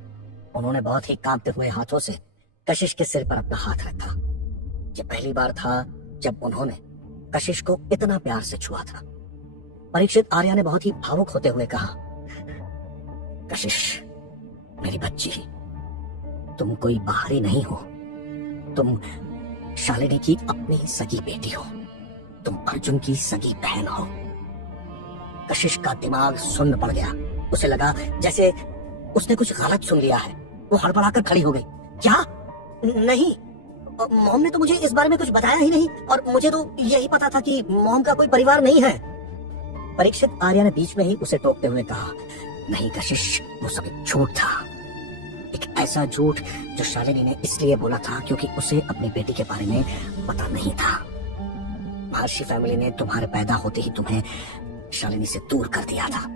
उन्होंने बहुत ही कांपते हुए हाथों से कशिश के सिर पर अपना हाथ रखा। ये पहली बार था जब उन्होंने कशिश को इतना प्यार से छुआ था। परीक्षित आर्या ने बहुत ही भावुक होते हुए कहा, कशिश मेरी बच्ची, तुम कोई बाहरी नहीं हो, तुम शालिनी की अपनी सगी बेटी हो, तुम अर्जुन की सगी बहन हो। कशिश का दिमाग सुन्न पड़ गया। उसे लगा जैसे उसने कुछ गलत सुन लिया है। वो हड़बड़ाकर खड़ी हो गई। क्या? नहीं, मॉम ने तो मुझे इस बारे में कुछ बताया ही नहीं, और मुझे तो यही पता था कि मॉम का कोई परिवार नहीं है। परीक्षित आर्या ने बीच में ही उसे टोकते हुए कहा, नहीं कशिश, वो सब एक झूठ था, एक ऐसा झूठ जो शालिनी ने इसलिए बोला था क्योंकि उसे अपनी बेटी के बारे में पता नहीं था। महर्षि फैमिली ने तुम्हारे पैदा होते ही तुम्हें शालिनी से दूर कर दिया था,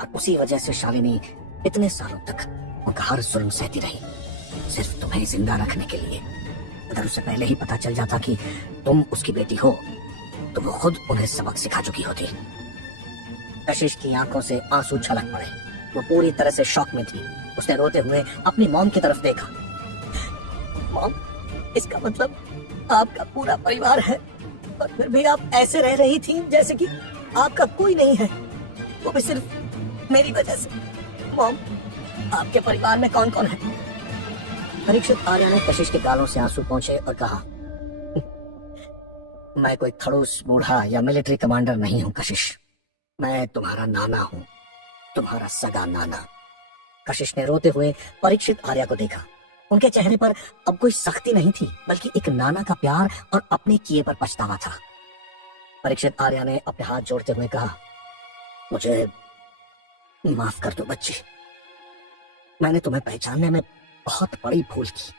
और उसी वजह से शालिनी इतने सालों तक उनका हर जुल्म सहती रही, सिर्फ तुम्हें जिंदा रखने के लिए। अगर उसे पहले ही पता चल जाता कि तुम उसकी बेटी हो तो वो खुद उन्हें सबक सिखा चुकी होती। कशिश की आंखों से आंसू छलक पड़े। वो पूरी तरह से शॉक में थी। उसने रोते हुए अपनी मॉम की तरफ देखा। मॉम, इसका मतलब आपका पूरा परिवार है और फिर भी आप ऐसे रह रही थी जैसे कि आपका कोई नहीं है, वो भी सिर्फ मेरी वजह से। मॉम, आपके परिवार में कौन कौन है? परीक्षित आर्या ने कशिश के गालों से आंसू पोंछे और कहा, मैं कोई खड़ूस बूढ़ा या मिलिट्री कमांडर नहीं हूं कशिश, मैं तुम्हारा नाना हूं, तुम्हारा सगा नाना। कशिश ने रोते हुए परीक्षित आर्या को देखा। उनके चेहरे पर अब कोई सख्ती नहीं थी, बल्कि एक नाना का प्यार और अपने किए पर पछतावा था। परीक्षित आर्या ने अपने हाथ जोड़ते हुए कहा, मुझे माफ कर दो बच्ची, मैंने तुम्हें पहचानने में बहुत बड़ी भूल की।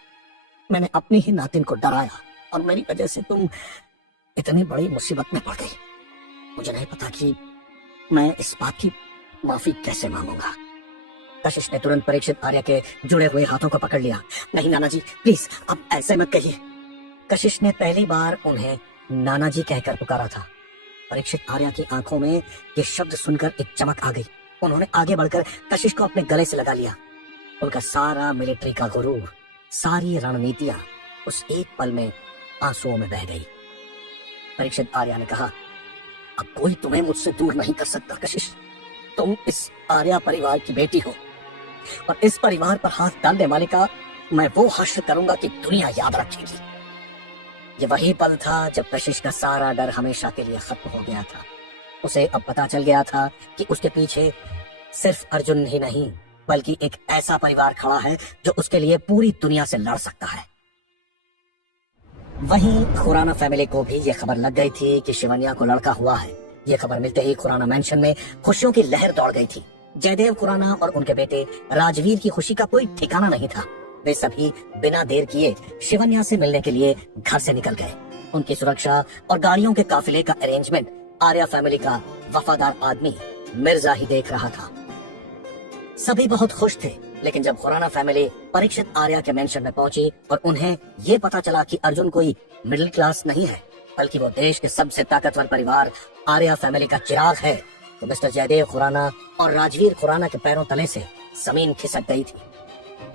मैंने अपनी ही नातिन को डराया और मेरी वजह से तुम इतनी बड़ी मुसीबत में पड़ गई। मुझे नहीं पता कि मैं इस बात की माफी कैसे मांगूंगा। कशिश ने तुरंत परीक्षित आर्या के जुड़े हुए हाथों को पकड़ लिया। नहीं नाना जी, प्लीज अब ऐसे मत कहिए। कशिश ने पहली बार उन्हें नाना जी कहकर पुकारा था। परीक्षित आर्या की आंखों में ये शब्द सुनकर एक चमक आ गई। उन्होंने आगे बढ़कर कशिश को अपने गले से लगा लिया। उनका सारा मिलिट्री का गुरूर, सारी रणनीतियां उस एक पल में आंसुओं में बह गई। परीक्षित आर्या ने कहा, अब कोई तुम्हें मुझसे दूर नहीं कर सकता कशिश। तुम इस आर्या परिवार की बेटी हो और इस परिवार पर हाथ डालने वाले का मैं वो हश्र करूंगा कि दुनिया याद रखेगी। ये वही पल था जब कशिश का सारा डर हमेशा के लिए खत्म हो गया था। उसे अब पता चल गया था कि उसके पीछे सिर्फ अर्जुन ही नहीं, बल्कि एक ऐसा परिवार खड़ा है जो उसके लिए पूरी दुनिया से लड़ सकता है। वहीं खुराना फैमिली को भी ये खबर लग गई थी कि शिवन्या को लड़का हुआ है। ये खबर मिलते ही खुराना मैंशन में खुशियों की लहर दौड़ गई थी। जयदेव खुराना और उनके बेटे राजवीर की खुशी का कोई ठिकाना नहीं था। वे सभी बिना देर किए शिवन्या से मिलने के लिए घर से निकल गए। उनकी सुरक्षा और गाड़ियों के काफिले का अरेंजमेंट आर्या फैमिली का वफादार आदमी मिर्जा ही देख रहा था। सभी बहुत खुश थे, लेकिन जब खुराना फैमिली परीक्षित आर्या के मेंशन में पहुंची और उन्हें ये पता चला कि अर्जुन कोई मिडिल क्लास नहीं है, बल्कि वो देश के सबसे ताकतवर परिवार आर्या फैमिली का चिराग है, तो मिस्टर जयदेव खुराना और राजवीर खुराना के पैरों तले से जमीन खिसक गई थी।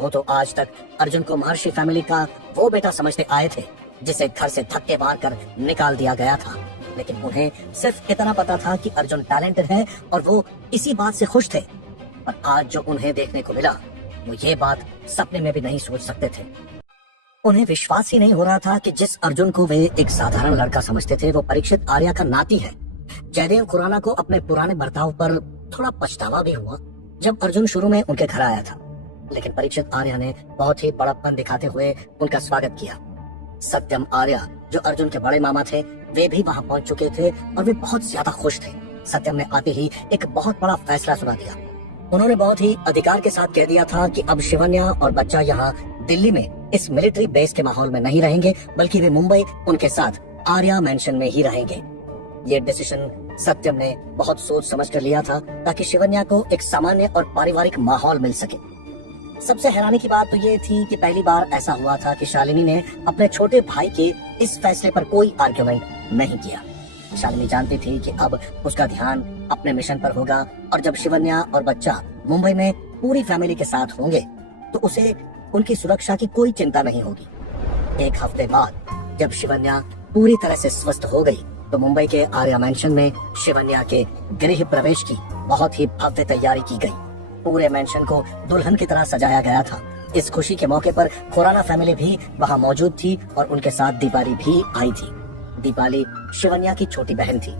वो तो आज तक अर्जुन को महर्षि फैमिली का वो बेटा समझते आए थे जिसे घर से धक्के मारकर निकाल दिया गया था, लेकिन उन्हें सिर्फ इतना पता था कि अर्जुन टैलेंटेड है और वो इसी बात से खुश थे। पर आज जो उन्हें देखने को मिला, वो ये बात सपने में भी नहीं सोच सकते थे। उन्हें विश्वास ही नहीं हो रहा था कि जिस अर्जुन को वे एक साधारण लड़का समझते थे, वो परीक्षित आर्या का नाती है। जयदेव खुराना को अपने पुराने बर्ताव पर थोड़ा पछतावा भी हुआ जब अर्जुन शुरू में उनके घर आया था, लेकिन परीक्षित आर्या ने बहुत ही बड़प्पन दिखाते हुए उनका स्वागत किया। सत्यम आर्या, जो अर्जुन के बड़े मामा थे, वे भी वहां पहुंच चुके थे और वे बहुत ज्यादा खुश थे। सत्यम ने आते ही एक बहुत बड़ा फैसला सुना दिया। उन्होंने बहुत ही अधिकार के साथ कह दिया था कि अब शिवन्या और बच्चा यहाँ दिल्ली में इस मिलिट्री बेस के माहौल में नहीं रहेंगे, बल्कि वे मुंबई उनके साथ आर्या मैंशन में ही रहेंगे। ये डिसीजन सत्यम ने बहुत सोच समझ कर लिया था ताकि शिवन्या को एक सामान्य और पारिवारिक माहौल मिल सके। सबसे हैरानी की बात तो ये थी कि पहली बार ऐसा हुआ था कि शालिनी ने अपने छोटे भाई के इस फैसले पर कोई आर्ग्यूमेंट नहीं किया। शालिनी जानती थी कि अब उसका ध्यान अपने मिशन पर होगा और जब शिवन्या और बच्चा मुंबई में पूरी फैमिली के साथ होंगे तो उसे उनकी सुरक्षा की कोई चिंता नहीं होगी। एक हफ्ते बाद जब शिवन्या पूरी तरह से स्वस्थ हो गई तो मुंबई के आर्या मैंशन में शिवन्या के गृह प्रवेश की बहुत ही भव्य तैयारी की गई। पूरे मैंशन को दुल्हन की तरह सजाया गया था। इस खुशी के मौके पर खुराना फैमिली भी वहां मौजूद थी और उनके साथ दीपाली भी आई थी। दीपाली शिवन्या की छोटी बहन थी।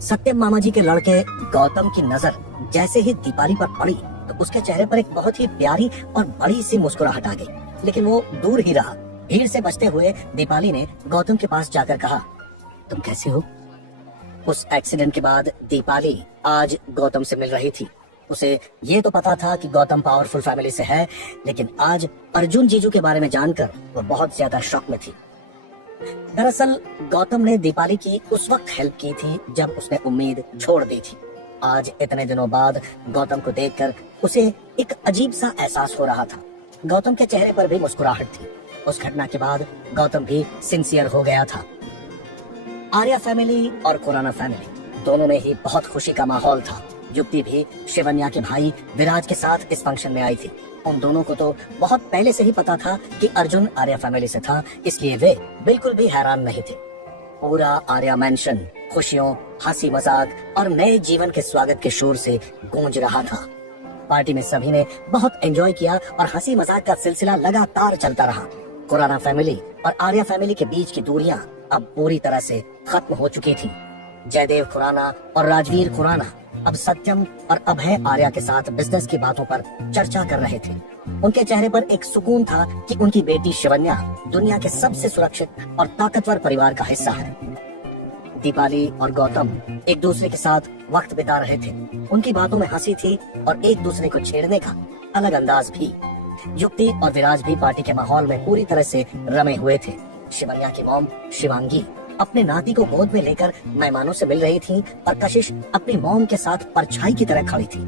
सत्यम मामा जी के लड़के गौतम की नजर जैसे ही दीपाली पर पड़ी तो उसके चेहरे पर एक बहुत ही प्यारी और बड़ी सी मुस्कुराहट आ गई, लेकिन वो दूर ही रहा। भीड़ से बचते हुए दीपाली ने गौतम के पास जाकर कहा, तुम कैसे हो? उस एक्सीडेंट के बाद दीपाली आज गौतम से मिल रही थी। उसे ये तो पता था कि गौतम पावरफुल फैमिली से है, लेकिन आज अर्जुन जीजू के बारे में जानकर वो बहुत ज्यादा शॉक में थी। दरअसल गौतम ने दीपाली की उस वक्त हेल्प की थी जब उसने उम्मीद छोड़ दी थी। आज इतने दिनों बाद गौतम को देखकर उसे एक अजीब सा एहसास हो रहा था। गौतम के चेहरे पर भी मुस्कुराहट थी। उस घटना के बाद गौतम भी सिंसियर हो गया था। आर्या फैमिली और खुराना फैमिली दोनों में ही बहुत खुशी का माहौल था। युक्ति भी शिवन्या के भाई विराज के साथ इस फंक्शन में आई थी। उन दोनों को तो बहुत पहले से ही पता था कि अर्जुन आर्या फैमिली से था, इसलिए वे बिल्कुल भी हैरान नहीं थे। पूरा आर्या मैंशन खुशियों, हंसी मजाक और नए जीवन के स्वागत के शोर से गूंज रहा था। पार्टी में सभी ने बहुत एंजॉय किया और हंसी मजाक का सिलसिला लगातार चलता रहा। खुराना फैमिली और आर्या फैमिली के बीच की दूरियां अब पूरी तरह से खत्म हो चुकी थी। जयदेव खुराना और राजवीर खुराना अब सत्यम और अभय आर्या के साथ बिजनेस की बातों पर चर्चा कर रहे थे। उनके चेहरे पर एक सुकून था कि उनकी बेटी शिवन्या दुनिया के सबसे सुरक्षित और ताकतवर परिवार का हिस्सा है। दीपाली और गौतम एक दूसरे के साथ वक्त बिता रहे थे। उनकी बातों में हंसी थी और एक दूसरे को छेड़ने का अलग अंदाज भी। युक्ति और विराज भी पार्टी के माहौल में पूरी तरह से रमे हुए थे। शिवन्या की मॉम शिवांगी अपने नाती को गोद में लेकर मेहमानों से मिल रही थी और कशिश अपनी मॉम के साथ परछाई की तरह खड़ी थी।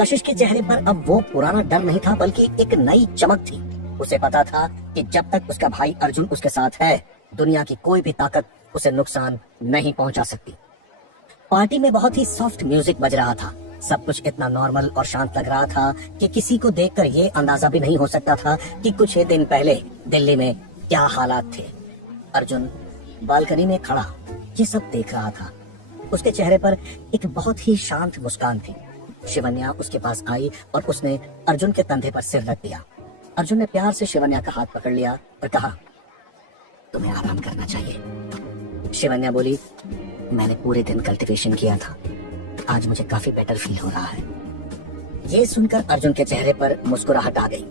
कशिश के चेहरे पर अब वो पुराना डर नहीं था, बल्कि एक नई चमक थी। उसे पता था कि जब तक उसका भाई अर्जुन उसके साथ है, दुनिया की कोई भी ताकत उसे नुकसान नहीं पहुंचा सकती। पार्टी में बहुत ही सॉफ्ट म्यूजिक बज रहा था। सब कुछ इतना नॉर्मल और शांत लग रहा था कि किसी को देखकर ये अंदाजा भी नहीं हो सकता था कि कुछ ही दिन पहले दिल्ली में क्या हालात थे। अर्जुन बालकनी में खड़ा ये सब देख रहा था। उसके चेहरे पर एक बहुत ही शांत मुस्कान थी। शिवन्या उसके पास आई और उसने अर्जुन के कंधे पर सिर रख दिया। अर्जुन ने प्यार से शिवन्या का हाथ पकड़ लिया और कहा, तुम्हें आराम करना चाहिए। शिवन्या बोली, मैंने पूरे दिन कल्टीवेशन किया था, आज मुझे काफी बेटर फील हो रहा है। ये सुनकर अर्जुन के चेहरे पर मुस्कुराहट आ गई।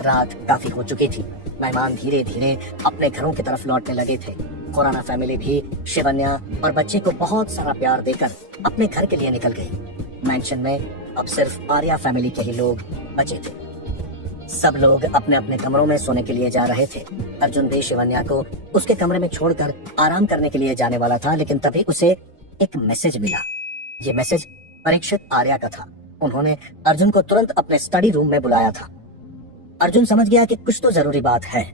रात काफी हो चुकी थी। मेहमान धीरे धीरे अपने घरों की तरफ लौटने लगे थे। खुराना फैमिली भी शिवन्या और बच्चे को बहुत सारा प्यार देकर अपने घर के लिए निकल गई। मैंशन में अब सिर्फ आर्या फैमिली के ही लोग बचे थे। सब लोग अपने अपने कमरों में सोने के लिए जा रहे थे। अर्जुन भी शिवन्या को उसके कमरे में छोड़कर आराम करने के लिए जाने वाला था, लेकिन तभी उसे एक मैसेज मिला। ये मैसेज परीक्षित आर्या का था। उन्होंने अर्जुन को तुरंत अपने स्टडी रूम में बुलाया था। अर्जुन समझ गया कि कुछ तो जरूरी बात है।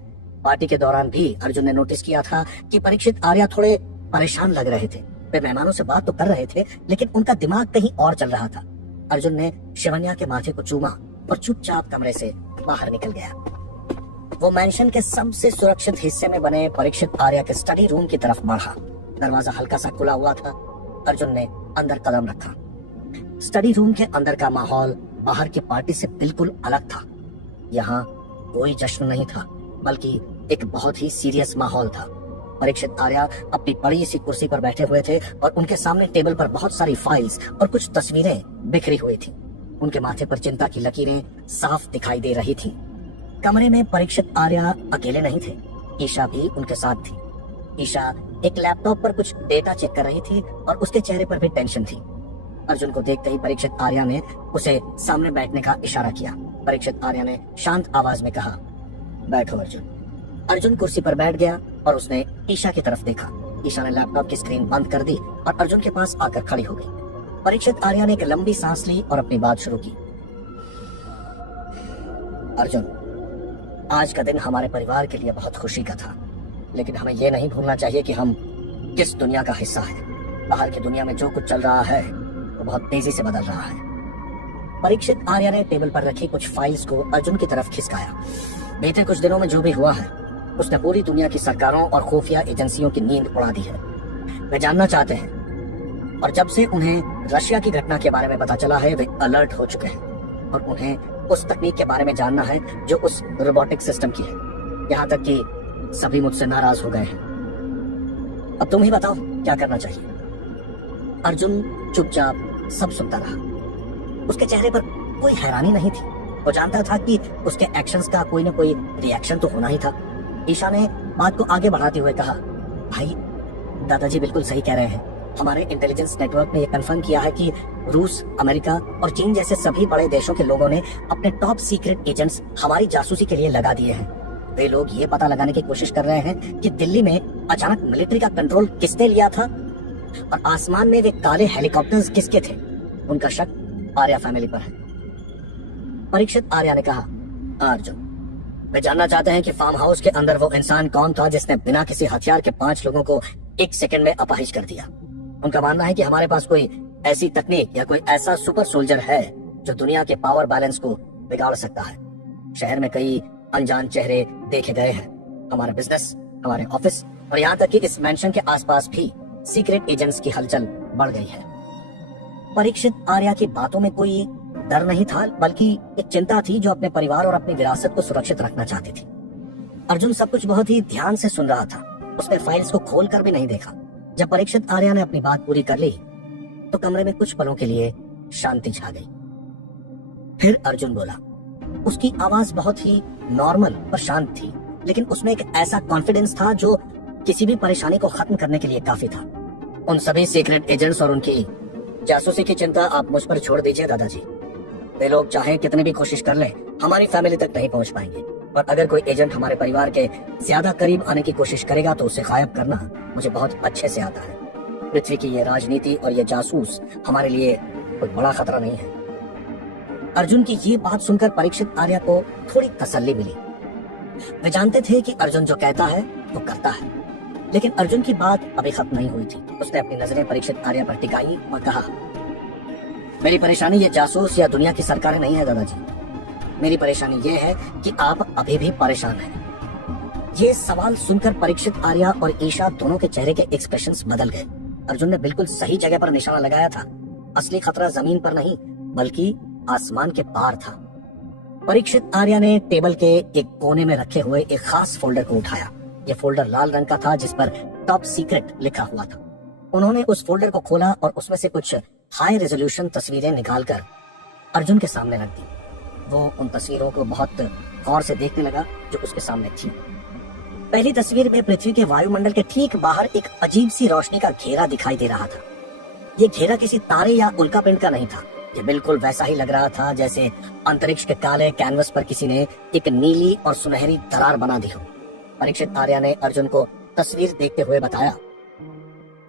पार्टी के दौरान भी अर्जुन ने नोटिस किया था कि परीक्षित आर्या थोड़े परेशान लग रहे थे। वे मेहमानों से बात तो कर रहे थे, लेकिन उनका दिमाग कहीं और चल रहा था। अर्जुन ने शिवन्या के माथे को चूमा और चुपचाप कमरे से बाहर निकल गया। वो मैंशन के सबसे सुरक्षित हिस्से में बने परीक्षित आर्या के स्टडी रूम की तरफ बढ़ा। दरवाजा हल्का सा खुला हुआ था। अर्जुन ने अंदर कदम रखा। स्टडी रूम के अंदर का माहौल बाहर की पार्टी से बिल्कुल अलग था। यहाँ कोई जश्न नहीं था, बल्कि एक बहुत ही सीरियस माहौल था। परीक्षित आर्या अपनी बड़ी सी कुर्सी पर बैठे हुए थे और उनके सामने टेबल पर बहुत सारी फाइल्स और कुछ तस्वीरें बिखरी हुई थी। उनके माथे पर चिंता की लकीरें साफ दिखाई दे रही थी। कमरे में परीक्षित आर्या अकेले नहीं थे। ईशा भी उनके साथ थी। ईशा एक लैपटॉप पर कुछ डेटा चेक कर रही थी और उसके चेहरे पर भी टेंशन थी। अर्जुन को देखते ही परीक्षित आर्या ने उसे सामने बैठने का इशारा किया। परीक्षित आर्या ने शांत आवाज में कहा, बैठो अर्जुन। अर्जुन कुर्सी पर बैठ गया और उसने ईशा की तरफ देखा। ईशा ने लैपटॉप की स्क्रीन बंद कर दी और अर्जुन के पास आकर खड़ी हो गई। परीक्षित आर्या ने एक लंबी सांस ली और अपनी बात शुरू की। अर्जुन, आज का दिन हमारे परिवार के लिए बहुत खुशी का था, लेकिन हमें यह नहीं भूलना चाहिए कि हम किस दुनिया का हिस्सा है। बाहर की दुनिया में जो कुछ चल रहा है वो बहुत तेजी से बदल रहा है। परीक्षित आर्या ने टेबल पर रखी कुछ फाइल्स को अर्जुन की तरफ खिसकाया। बीते कुछ दिनों में जो भी हुआ है उसने पूरी दुनिया की सरकारों और खुफिया एजेंसियों की नींद उड़ा दी है। वे जानना चाहते हैं, और जब से उन्हें रशिया की घटना के बारे में पता चला है वे अलर्ट हो चुके हैं और उन्हें उस तकनीक के बारे में जानना है जो उस रोबोटिक सिस्टम की है। यहाँ तक कि सभी मुझसे नाराज हो गए हैं। अब तुम ही बताओ क्या करना चाहिए। अर्जुन चुपचाप सब सुनता रहा। उसके चेहरे पर कोई हैरानी नहीं थी। वो जानता था कि उसके एक्शंस का कोई न कोई रिएक्शन तो होना ही था। ईशा ने बात को आगे बढ़ाते हुए कहा, भाई दादाजी बिल्कुल सही कह रहे हैं। हमारे इंटेलिजेंस नेटवर्क ने यह कंफर्म किया है कि रूस, अमेरिका और चीन जैसे सभी बड़े देशों के लोगों ने अपने टॉप सीक्रेट एजेंट्स हमारी जासूसी के लिए लगा दिए हैं। वे लोग ये पता लगाने की कोशिश कर रहे हैं कि दिल्ली में अचानक मिलिट्री का कंट्रोल किसने लिया था और आसमान में वे काले हेलीकॉप्टर्स किसके थे। उनका शक आर्या फैमिली पर है। परीक्षित आर्या ने कहा, अर्जुन, वे जानना चाहते हैं कि फार्म हाउस के अंदर वो इंसान कौन था जिसने बिना किसी हथियार के 5 लोगों को 1 सेकंड में अपाहिज कर दिया। उनका मानना है कि हमारे पास कोई ऐसी तकनीक या कोई ऐसा सुपर सोल्जर है जो दुनिया के पावर बैलेंस को बिगाड़ सकता है। शहर में कई अनजान चेहरे देखे गए हैं। हमारा बिजनेस, हमारे ऑफिस और यहाँ तक कि इस मेंशन के आसपास भी सीक्रेट एजेंट्स की हलचल बढ़ गई है। परीक्षित आर्या की बातों में कोई डर नहीं था, बल्कि एक चिंता थी जो अपने परिवार और अपनी विरासत को सुरक्षित रखना चाहती थी। अर्जुन सब कुछ बहुत ही ध्यान से सुन रहा था। उसने फाइल्स को खोल कर भी नहीं देखा। जब परीक्षित आर्या ने अपनी बात पूरी कर ली तो कमरे में कुछ पलों के लिए शांति छा गई। फिर अर्जुन बोला। उसकी आवाज बहुत ही नॉर्मल और शांत थी, लेकिन उसमें एक ऐसा कॉन्फिडेंस था जो किसी भी परेशानी को खत्म करने के लिए काफी था। उन सभी सीक्रेट एजेंट्स और उनकी जासूसी की चिंता आप मुझ पर छोड़ दीजिए दादाजी। वे लोग चाहे कितनी भी कोशिश कर लें, हमारी फैमिली तक नहीं पहुंच पाएंगे। और अगर कोई एजेंट हमारे परिवार के ज्यादा करीब आने की कोशिश करेगा तो उसे गायब करना मुझे बहुत अच्छे से आता है। पृथ्वी की ये राजनीति और ये जासूस हमारे लिए कोई बड़ा खतरा नहीं है। अर्जुन की ये बात सुनकर परीक्षित आर्या को थोड़ी तसल्ली मिली। वे जानते थे कि अर्जुन जो कहता है वो करता है, लेकिन अर्जुन की बात अभी खत्म नहीं हुई थी। उसने अपनी नजरें परीक्षित आर्या पर टिकाई और कहा, मेरी परेशानी ये जासूस या दुनिया की सरकारें नहीं है दादाजी। मेरी परेशानी ये है कि आप अभी भी परेशान हैं। ये सवाल सुनकर परीक्षित आर्या और ईशा दोनों के चेहरे के एक्सप्रेशंस बदल गए। अर्जुन ने बिल्कुल सही जगह पर निशाना लगाया था। असली खतरा जमीन पर नहीं बल्कि आसमान के पार था। परीक्षित आर्या ने टेबल के एक कोने में रखे हुए एक खास फोल्डर को उठाया। यह फोल्डर लाल रंग का था जिस पर टॉप सीक्रेट लिखा हुआ था। उन्होंने उस फोल्डर को खोला और उसमें से कुछ हाई रेजोल्यूशन तस्वीरें निकालकर अर्जुन के सामने रख दी। वो उन तस्वीरों को बहुत गौर से देखने लगा जो उसके सामने थी। पहली तस्वीर में पृथ्वी के वायुमंडल के ठीक बाहर एक अजीब सी रोशनी का घेरा दिखाई दे रहा था। ये घेरा किसी तारे या उल्कापिंड का नहीं था, ये बिल्कुल वैसा ही लग रहा था जैसे अंतरिक्ष के काले कैनवस पर किसी ने एक नीली और सुनहरी दरार बना दी हो। परीक्षित आर्या ने अर्जुन को तस्वीर देखते हुए बताया,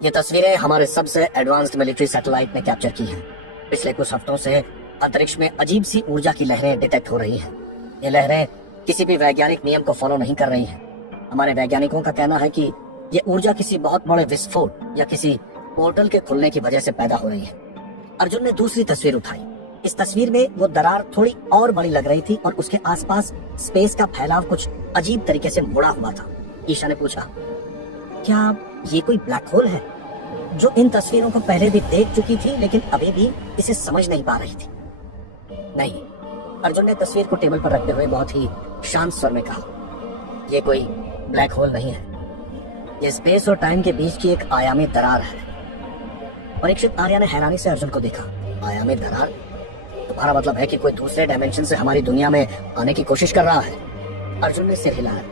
ये तस्वीरें हमारे सबसे एडवांस्ड मिलिट्री सैटेलाइट ने कैप्चर की हैं। पिछले कुछ हफ्तों से अंतरिक्ष में अजीब सी ऊर्जा की लहरें डिटेक्ट हो रही हैं। ये लहरें किसी भी वैज्ञानिक नियम को फॉलो नहीं कर रही हैं। हमारे वैज्ञानिकों का कहना है कि ये ऊर्जा किसी बहुत बड़े विस्फोट या किसी पोर्टल के खुलने की वजह से पैदा हो रही है। अर्जुन ने दूसरी तस्वीर उठाई। इस तस्वीर में वो दरार थोड़ी और बड़ी लग रही थी और उसके आसपास स्पेस का फैलाव कुछ अजीब तरीके से मुड़ा हुआ था। ईशा ने पूछा, क्या ये कोई ब्लैक होल है? जो इन तस्वीरों को पहले भी देख चुकी थी लेकिन अभी भी इसे समझ नहीं पा रही थी। नहीं, अर्जुन ने तस्वीर को टेबल पर रखते हुए बहुत ही शांत स्वर में कहा, यह कोई ब्लैक होल नहीं है, यह स्पेस और टाइम के बीच की एक आयामी दरार है। परीक्षित आर्या ने हैरानी से अर्जुन को देखा। आयामी दरार? तुम्हारा मतलब है कि कोई दूसरे डायमेंशन से हमारी दुनिया में आने की कोशिश कर रहा है? अर्जुन ने सिर हिलाया।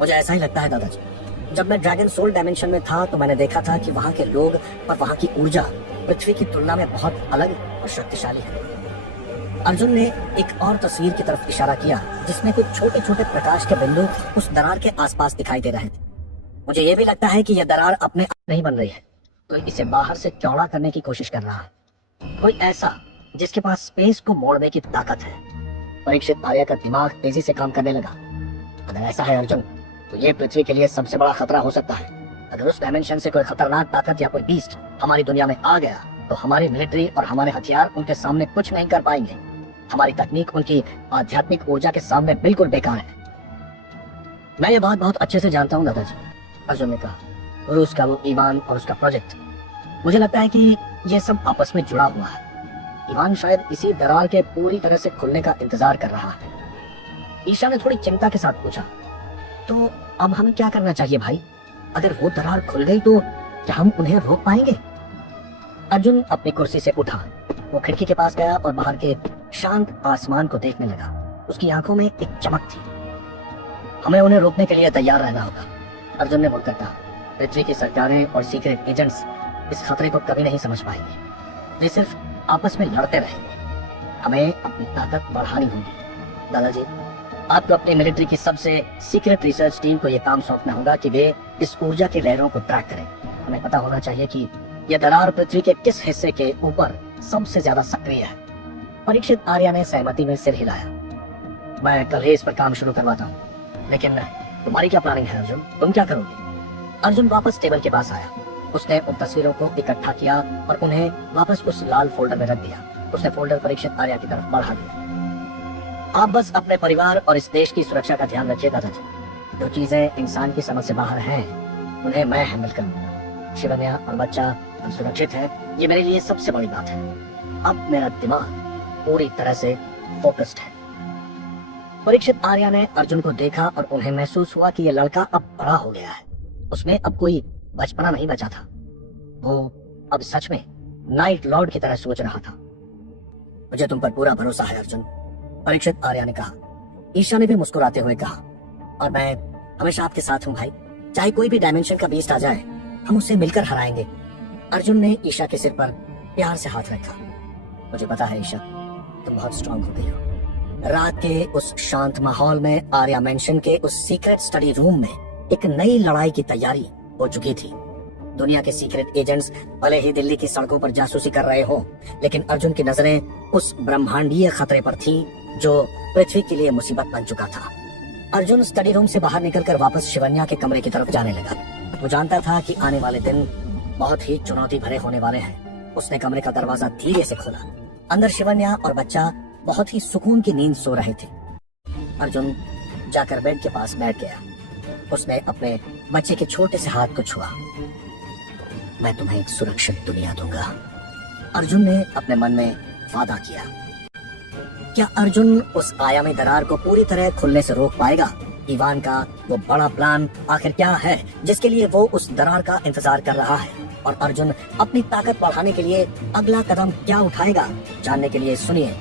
मुझे ऐसा ही लगता है दादाजी। जब मैं ड्रैगन सोल डायमेंशन में था तो मैंने देखा था कि वहाँ के लोग और वहाँ की ऊर्जा पृथ्वी की तुलना में बहुत अलग और शक्तिशाली है। अर्जुन ने एक और तस्वीर की तरफ इशारा किया जिसमें कुछ छोटे छोटे प्रकाश के बिंदु उस दरार के आसपास दिखाई दे रहे थे। मुझे ये भी लगता है कि यह दरार अपने आप नहीं बन रही है, तो इसे बाहर से चौड़ा करने की कोशिश कर रहा है। कोई ऐसा जिसके पास स्पेस को मोड़ने की ताकत है। परीक्षित आर्या का दिमाग तेजी से काम करने लगा। अगर ऐसा है अर्जुन, तो ये पृथ्वी के लिए सबसे बड़ा खतरा हो सकता है। अगर उस डायमेंशन से कोई खतरनाक ताकत या कोई बीस्ट हमारी दुनिया में आ गया तो हमारी मिलिट्री और हमारे हथियार उनके सामने कुछ नहीं कर पाएंगे। हमारी तकनीक उनकी आध्यात्मिक ऊर्जा के सामने बिल्कुल बेकार है। मैं ये बात बहुत अच्छे से जानता हूँ दादाजी, अर्जुन ने कहा। रूस का वो ईवान और उसका प्रोजेक्ट, मुझे लगता है कि ये सब आपस में जुड़ा हुआ है। ईवान शायद इसी दरार के पूरी तरह से खुलने का इंतजार कर रहा है। ईशा ने थोड़ी चिंता के साथ पूछा, तो अब हमें क्या करना चाहिए भाई? अगर वो दरार खुल गई तो क्या हम उन्हें रोक पाएंगे? अर्जुन अपनी कुर्सी से उठा। वो खिड़की के पास गया और बाहर के शांत आसमान को देखने लगा। उसकी आंखों में एक चमक थी। हमें उन्हें रोकने के लिए तैयार रहना होगा, अर्जुन ने बोलकर कहा। पृथ्वी की सरकारें और सीक्रेट एजेंट्स इस खतरे को कभी नहीं समझ पाएंगे। वे सिर्फ आपस में लड़ते रहेंगे। हमें अपनी ताकत बढ़ानी होगी। दादाजी, आपको अपनी मिलिट्री की सबसे सीक्रेट रिसर्च टीम को यह काम सौंपना होगा कि वे इस ऊर्जा की लहरों को ट्रैक करें। हमें पता होना चाहिए कि यह दरार पृथ्वी के किस हिस्से के ऊपर सबसे ज्यादा सक्रिय है। परीक्षित आर्या ने सहमति में सिर हिलाया। मैं कल ही इस पर काम शुरू करवाता हूँ, लेकिन तुम्हारी क्या प्लानिंग है अर्जुन? तुम क्या करोगे? अर्जुन वापस टेबल के पास आया। उसने उन तस्वीरों को इकट्ठा किया और उन्हें वापस उस लाल फोल्डर में रख दिया। उसने फोल्डर परीक्षित आर्या की तरफ बढ़ा दिया। आप बस अपने परिवार और इस देश की सुरक्षा का ध्यान रखिए दादाजी। जो चीजें इंसान की समझ से बाहर हैं, उन्हें मैं हैंडल करूंगा। शिवन्या और बच्चा सुरक्षित है, ये मेरे लिए सबसे बड़ी बात है। अब मेरा दिमाग पूरी तरह से फोकस्ड है। परीक्षित आर्या ने अर्जुन को देखा और उन्हें महसूस हुआ कि यह लड़का अब बड़ा हो गया है। उसमें अब कोई बचपना नहीं बचा था। वो अब सच में नाइट लॉर्ड की तरह सोच रहा था। मुझे तुम पर पूरा भरोसा है अर्जुन, परीक्षित आर्या ने कहा। ईशा ने भी मुस्कुराते हुए कहा, और मैं हमेशा आपके साथ हूँ भाई। चाहे कोई भी डायमेंशन का बीस्ट आ जाए, हम उसे मिलकर हराएंगे। अर्जुन ने ईशा के सिर पर प्यार से हाथ रखा। मुझे पता है ईशा, तुम बहुत स्ट्रांग हो गई हो। रात के उस शांत माहौल में आर्या मेंशन के उस सीक्रेट स्टडी रूम में एक नई लड़ाई की तैयारी हो चुकी थी। दुनिया के सीक्रेट एजेंट्स भले ही दिल्ली की सड़कों पर जासूसी कर रहे हो, लेकिन अर्जुन की नजरें उस ब्रह्मांडीय खतरे पर थी जो पृथ्वी के लिए मुसीबत बन चुका था। अर्जुन स्टडी रूम से बाहर निकलकर वापस शिवन्या के कमरे की तरफ जाने लगा। वो जानता था कि आने वाले दिन बहुत ही चुनौती भरे होने वाले हैं। उसने कमरे का दरवाजा धीरे से खोला। अंदर शिवन्या और बच्चा बहुत ही सुकून की नींद सो रहे थे। अर्जुन जाकर बेड के पास बैठ गया। उसने अपने बच्चे के छोटे से हाथ को छुआ। मैं तुम्हें एक सुरक्षित दुनिया दूंगा, अर्जुन ने अपने मन में वादा किया। क्या अर्जुन उस आयामी दरार को पूरी तरह खुलने से रोक पाएगा? ईवान का वो बड़ा प्लान आखिर क्या है जिसके लिए वो उस दरार का इंतजार कर रहा है? और अर्जुन अपनी ताकत बढ़ाने के लिए अगला कदम क्या उठाएगा? जानने के लिए सुनिए